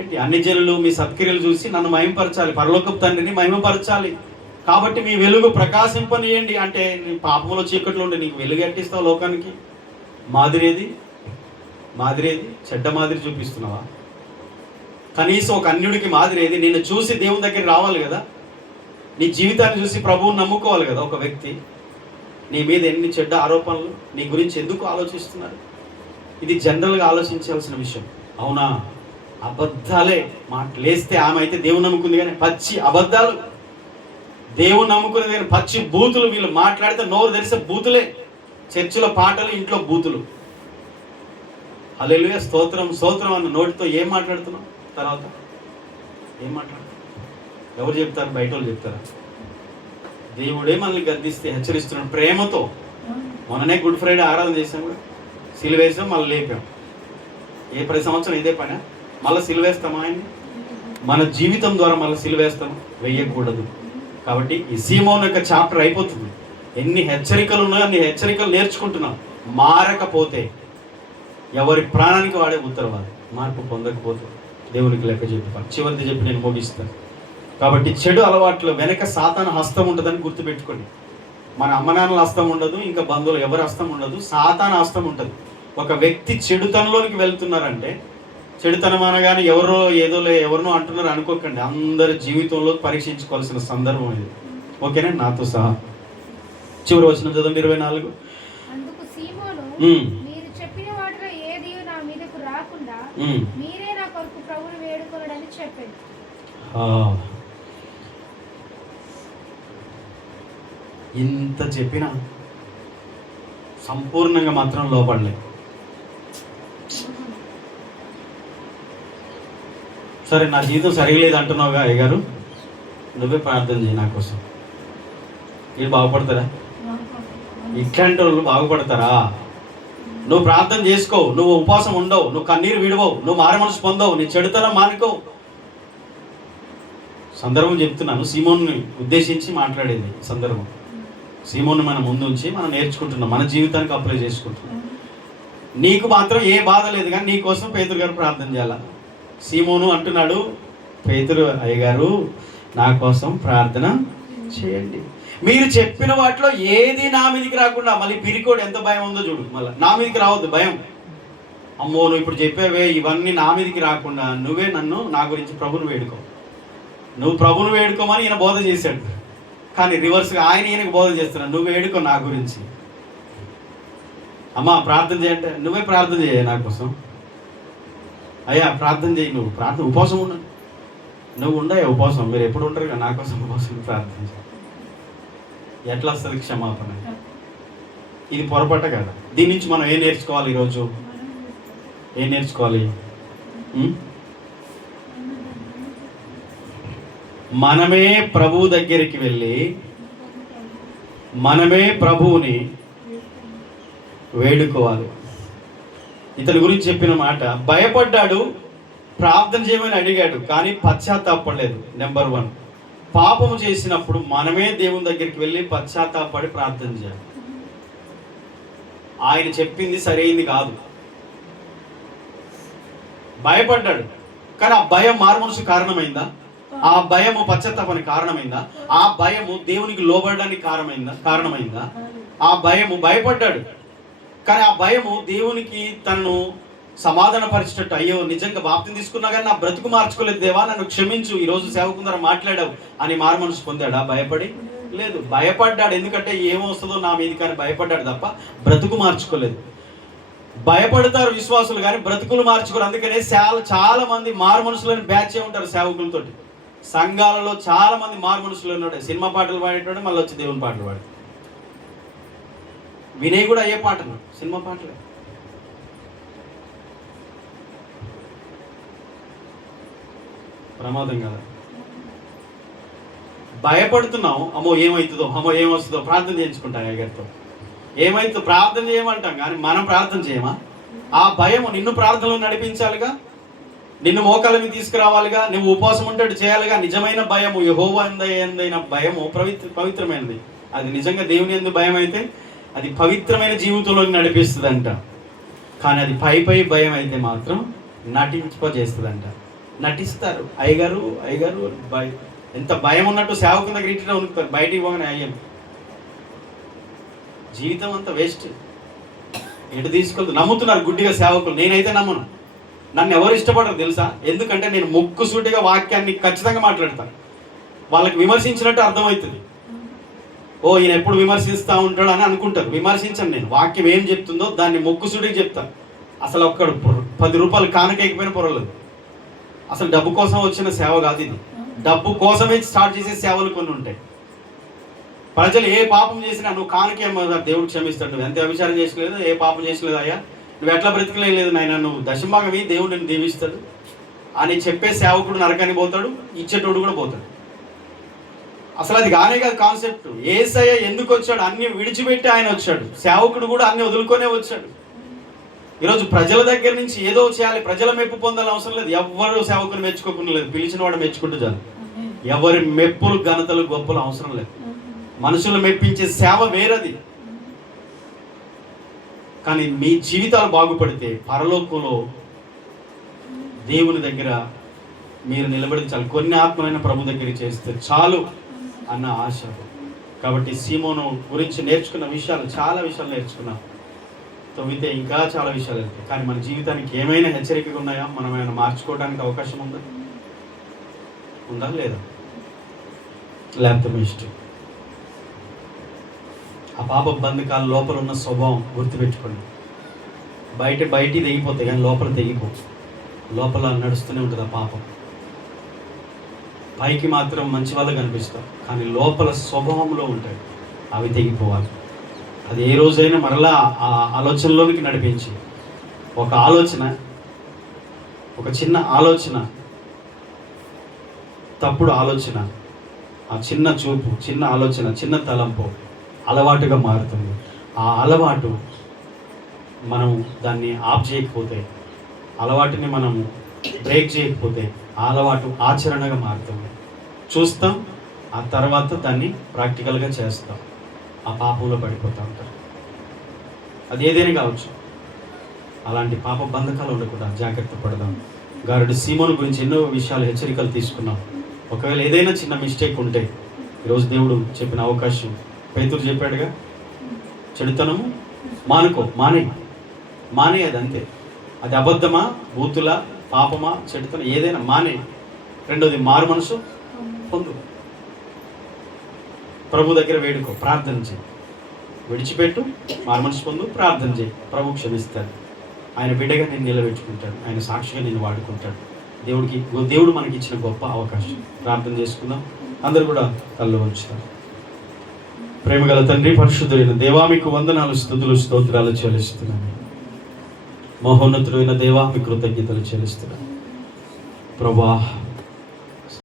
ఏంటి? అన్ని జనులు మీ సత్క్రియలు చూసి నన్ను మహిమపరచాలి, పరలోకపు తండ్రిని మహిమపరచాలి. కాబట్టి మీ వెలుగు ప్రకాశింపనీయండి అంటే నీ పాపంలో చీకట్లో ఉండి నీకు వెలుగు ఎట్టిస్తావు లోకానికి? మాదిరేది చెడ్డ మాదిరి చూపిస్తున్నావా? కనీసం ఒక అన్యుడికి మాదిరేది? నిన్ను చూసి దేవుని దగ్గర రావాలి కదా, నీ జీవితాన్ని చూసి ప్రభువుని నమ్ముకోవాలి కదా. ఒక వ్యక్తి నీ మీద ఎన్ని చెడ్డ ఆరోపణలు, నీ గురించి ఎందుకు ఆలోచిస్తున్నారు? ఇది జనరల్గా ఆలోచించాల్సిన విషయం. అవునా, అబద్ధాలే మాటలేస్తే ఆమె అయితే దేవుని నమ్ముకుంది కానీ పచ్చి అబద్ధాలు, దేవుని నమ్ముకునేది కానీ పచ్చి బూతులు. వీళ్ళు మాట్లాడితే నోరు తెరిసే బూతులే, చర్చిలో పాటలు, ఇంట్లో బూతులు. హల్లెలూయా, స్తోత్రం స్తోత్రం అన్న నోటితో ఏం మాట్లాడుతున్నాం? తర్వాత ఏం మాట్లాడుతున్నాం? ఎవరు చెప్తారు? బయట వాళ్ళు చెప్తారా? దేవుడే మనల్ని గద్దిస్తే హెచ్చరిస్తున్నాడు ప్రేమతో. మొన్ననే గుడ్ ఫ్రైడే ఆరాధన చేసాం, సిలువేసాం, మళ్ళీ లేపాం. ప్రతి సంవత్సరం ఇదే పని, మళ్ళీ సిలువేస్తామా ఆయన్ని? మన జీవితం ద్వారా మళ్ళీ సిలువేస్తాం, వెయ్యకూడదు. కాబట్టి ఈ సీమోన్ యొక్క చాప్టర్ అయిపోతుంది. ఎన్ని హెచ్చరికలు ఉన్నాయో అన్ని హెచ్చరికలు నేర్చుకుంటున్నాం. మారకపోతే ఎవరి ప్రాణానికి వాడే ఉత్తరవాది. మార్పు పొందకపోతే దేవునికి లెక్క చెప్పి చివరిది చెప్పి నేను ముగిస్తాను. కాబట్టి చెడు అలవాట్లు వెనక సాతాను హస్తం ఉంటుందని గుర్తుపెట్టుకోండి. మన అమ్మనాన్నల హస్తం ఉండదు, ఇంకా బంధువులు ఎవరి హస్తం ఉండదు, సాతాను హస్తం ఉంటుంది. ఒక వ్యక్తి చెడుతనంలోనికి వెళ్తున్నారంటే, చెడుతనం అనగానే ఎవరినో అంటున్నారు అనుకోకండి. అందరి జీవితంలో పరీక్షించుకోవాల్సిన సందర్భం ఇది. ఓకేనా? నాతో సహా చివరి వచనం చదవండి, 24. అందుకు సీమోను, మీరు చెప్పిన వాటిలో ఏది నా మీదకు రాకుండా మీరే నా కొరకు ప్రభువుని వేడుకొనడని చెప్పాడు. ఇంత చెప్పినా సంపూర్ణంగా మాత్రం లోపడలే. సరే, నా జీవితం సరిగలేదు అంటున్నావుగా అయ్యగారు, నువ్వే ప్రార్థన చేయి నా కోసం. వీళ్ళు బాగుపడతారా? ఇట్లాంటి వాళ్ళు బాగుపడతారా? నువ్వు ప్రార్థన చేసుకో, నువ్వు ఉపవాసం ఉండవు, నువ్వు కన్నీరు విడవవు, నువ్వు మారమనసు పొందవు, నీ చెడుతనం మానుకోవు. సందర్భం చెప్తున్నాను, సీమోన్ని ఉద్దేశించి మాట్లాడేది సందర్భం. సీమోన్ని మనం ముందు ఉంచి మనం నేర్చుకుంటున్నాం, మన జీవితానికి అప్లై చేసుకుంటున్నాం. నీకు మాత్రం ఏ బాధ లేదు కానీ నీ కోసం పేతురు గారు ప్రార్థన చేయాల. సీమోను అంటున్నాడు, పేతురు అయ్యగారు నా కోసం ప్రార్థన చేయండి. మీరు చెప్పిన వాటిలో ఏది నా మీదకి రాకుండా, మళ్ళీ పిరికోడు ఎంత భయం ఉందో చూడు. మళ్ళీ నా మీదకి రావద్దు భయం. అమ్మో నువ్వు ఇప్పుడు చెప్పేవే ఇవన్నీ నా మీదకి రాకుండా నువ్వే నన్ను, నా గురించి ప్రభుని వేడుకో. నువ్వు ప్రభుని వేడుకోమని ఈయన బోధ చేశాడు, కానీ రివర్స్గా ఆయన ఈయనకు బోధ చేస్తున్నాడు, నువ్వు వేడుకో నా గురించి. అమ్మా ప్రార్థన చేయంటే నువ్వే ప్రార్థన చేయ నా కోసం. అయ్యా ప్రార్థన చేయి, నువ్వు ప్రార్థన ఉపవాసం ఉండ, నువ్వు ఉండయా ఉపవాసం, మీరు ఎప్పుడు ఉంటారు కదా, నా కోసం ఉపవాసం ప్రార్థన చేయి. ఎట్లా వస్తుంది క్షమాపణ? ఇది పొరపాట కదా. దీని నుంచి మనం ఏం నేర్చుకోవాలి ఈరోజు? ఏం నేర్చుకోవాలి? మనమే ప్రభువు దగ్గరికి వెళ్ళి మనమే ప్రభువుని వేడుకోవాలి. ఇతని గురించి చెప్పిన మాట, భయపడ్డాడు, ప్రార్థన చేయమని అడిగాడు కానీ పశ్చాత్తాపడలేదు. నెంబర్ 1, పాపము చేసినప్పుడు మనమే దేవుని దగ్గరికి వెళ్ళి పశ్చాత్తాపడి ప్రార్థన చేయాలి. ఆయన చెప్పింది సరైంది కాదు. భయపడ్డాడు కానీ ఆ భయం మారుమనసు కారణమైందా? ఆ భయము పశ్చాత్తాపానికి కారణమైందా? ఆ భయము దేవునికి లోబడడానికి కారణమైందా? ఆ భయము, భయపడ్డాడు కానీ ఆ భయము దేవునికి తనను సమాధానపరిచేటట్టు, అయ్యో నిజంగా బాప్తిని తీసుకున్నా కానీ నా బ్రతుకు మార్చుకోలేదు దేవా, నన్ను క్షమించు, ఈరోజు సేవకుందర మాట్లాడావు అని మారుమనసు పొందాడా? భయపడి లేదు, భయపడ్డాడు. ఎందుకంటే ఏమొస్తుందో నా మీది కానీ భయపడ్డాడు తప్ప బ్రతుకు మార్చుకోలేదు. భయపడతారు విశ్వాసులు కానీ బ్రతుకులు మార్చుకోరు. అందుకనే చాలా మంది మారుమనసులని బ్యాచ్ ఉంటారు సేవకులతోటి. సంఘాలలో చాలా మంది మారుమనసులు ఉన్నాడు, సినిమా పాటలు పాడేటోడు, మళ్ళీ వచ్చి దేవుని పాటలు పాడు. వినయ్ కూడా అయ్యే పాటలు, సినిమా పాటలు. ప్రమాదం కదా. భయపడుతున్నాం, అమ్మో ఏమవుతుందో, అమ్మో ఏమొస్తుందో, ప్రార్థన చేయించుకుంటాం అయ్యగారితో. ఏమైతుందో ప్రార్థన చేయమంటాం కానీ మనం ప్రార్థన చేయమా? ఆ భయము నిన్ను ప్రార్థనలో నడిపించాలిగా, నిన్ను మోకాల మీద తీసుకురావాలిగా, నువ్వు ఉపవాసం ఉంటట్టు చేయాలిగా. నిజమైన భయము, యెహోవా యందైన భయము పవిత్రమైనది. అది నిజంగా దేవుని యందు భయం అయితే అది పవిత్రమైన జీవితంలోకి నడిపిస్తుందంట. కానీ అది పై భయం అయితే మాత్రం నటింపజేస్తుందంట. నటిస్తారు, అయ్యగారు ఎంత భయం ఉన్నట్టు సేవకుని దగ్గర ఇంటిలో ఉనుకుతారు, బయటికి పోగానే అయ్యాను. జీవితం అంతా వేస్ట్. ఎటు తీసుకెళ్తూ నమ్ముతున్నారు గుడ్డిగా సేవకులు. నేనైతే నమ్మను. నన్ను ఎవరు ఇష్టపడరు తెలుసా? ఎందుకంటే నేను ముక్కుసూటిగా వాక్యాన్ని ఖచ్చితంగా మాట్లాడతాను. వాళ్ళకి విమర్శించినట్టు అర్థమవుతుంది. ఓ ఈయన ఎప్పుడు విమర్శిస్తూ ఉంటాడు అని అనుకుంటారు. విమర్శించను నేను. వాక్యం ఏం చెప్తుందో దాన్ని ముక్కుసూటిగా చెప్తాను. అసలు ఒక్కడు 10 రూపాయలు కానకేకపోయినా పొరలేదు. అసలు డబ్బు కోసం వచ్చిన సేవ కాదు ఇది. డబ్బు కోసమే స్టార్ట్ చేసే సేవలు కొన్ని ఉంటాయి. ప్రజలు ఏ పాపం చేసినా నువ్వు కానుకేమో దేవుడు క్షమిస్తాడు. నువ్వు ఎంత అభిచారం చేసలేదు, ఏ పాపం చేసలేదు అయ్యా, నువ్వు ఎట్లా బ్రతికలేదు నాయన, నువ్వు దశభాగం దేవుడు నేను దీవిస్తాడు అని చెప్పే సేవకుడు నరకానికి పోతాడు, ఇచ్చేటోడు కూడా పోతాడు. అసలు అది కానే కాదు కాన్సెప్ట్. యేసయ్య ఎందుకు వచ్చాడు? అన్ని విడిచిపెట్టి ఆయన వచ్చాడు. సేవకుడు కూడా అన్ని వదులుకొనే వచ్చాడు. ఈరోజు ప్రజల దగ్గర నుంచి ఏదో చేయాలి, ప్రజల మెప్పు పొందాలని అవసరం లేదు. ఎవరు సేవకుని మెచ్చుకోకుండా లేదు, పిలిచిన వాడు మెచ్చుకుంటూ చాలు. ఎవరి మెప్పులు ఘనతలు గొప్పలు అవసరం లేదు. మనుషులు మెప్పించే సేవ వేరది. కానీ మీ జీవితాలు బాగుపడితే పరలోకంలో దేవుని దగ్గర మీరు నిలబడి చాలు. కొన్ని ఆత్మలైన ప్రభు దగ్గర చేస్తే చాలు అన్న ఆశ. కాబట్టి సీమోను గురించి నేర్చుకున్న విషయాలు, చాలా విషయాలు నేర్చుకున్నాం. తొమ్మితే ఇంకా చాలా విషయాలు వెళ్తాయి. కానీ మన జీవితానికి ఏమైనా హెచ్చరికగా ఉన్నాయా? మనం ఏమైనా మార్చుకోవడానికి అవకాశం ఉందా లేదా? లేకపోతే మీ ఇష్టం. ఆ పాప బంధకాల లోపల ఉన్న స్వభావం గుర్తుపెట్టుకోండి. బయట తెగిపోతాయి కానీ లోపల తెగిపో. లోపల నడుస్తూనే ఉంటుంది ఆ పాపం. పైకి మాత్రం మంచి వాళ్ళు కనిపిస్తారు కానీ లోపల స్వభావంలో ఉంటాయి. అవి తెగిపోవాలి. అది ఏ రోజైనా మరలా ఆ ఆలోచనలోనికి నడిపించి, ఒక ఆలోచన, ఒక చిన్న ఆలోచన, తప్పుడు ఆలోచన, ఆ చిన్న చూపు, చిన్న ఆలోచన, చిన్న తలంపు అలవాటుగా మారుతుంది. ఆ అలవాటు మనం దాన్ని ఆఫ్ చేయకపోతే, అలవాటుని మనం బ్రేక్ చేయకపోతే ఆ అలవాటు ఆచరణగా మారుతుంది. చూస్తాం, ఆ తర్వాత దాన్ని ప్రాక్టికల్గా చేస్తాం. ఆ పాపంలో పడిపోతూ ఉంటారు. అది ఏదైనా కావచ్చు. అలాంటి పాప బంధకాలు ఉండకుండా జాగ్రత్త పడదాం. గారుడు సీమోను గురించి ఎన్నో విషయాలు, హెచ్చరికలు తీసుకున్నాం. ఒకవేళ ఏదైనా చిన్న మిస్టేక్ ఉంటే ఈరోజు దేవుడు చెప్పిన అవకాశం. పేతురు చెప్పాడుగా, చెడుతనము మానే అది అంతే. అది అబద్ధమా, బూతులా, పాపమా, చెడుతనం ఏదైనా మానే. రెండోది మారు మనసు పొందు. ప్రభు దగ్గర వేడుకో, ప్రార్థన చేయి. విడిచిపెట్టు, మారు మనసు పొందు, ప్రార్థన చేయి. ప్రభు క్షమిస్తాడు. ఆయన బిడ్డగా నేను నిలబెట్టుకుంటాడు. ఆయన సాక్షిగా నేను వాడుకుంటాడు. దేవుడు మనకి ఇచ్చిన గొప్ప అవకాశం. ప్రార్థన చేసుకుందాం. అందరూ కూడా కళ్ళు ఉంచుతారు. ప్రేమగల తండ్రి, పరిశుద్ధుడైన దేవా, మీకు వందనాలు, స్తుతులు, స్తోత్రాలు చెల్లిస్తున్నాను. మహోన్నతుడైన దేవా, మీ కృతజ్ఞతలు చెల్లిస్తున్నాను. ప్రభా,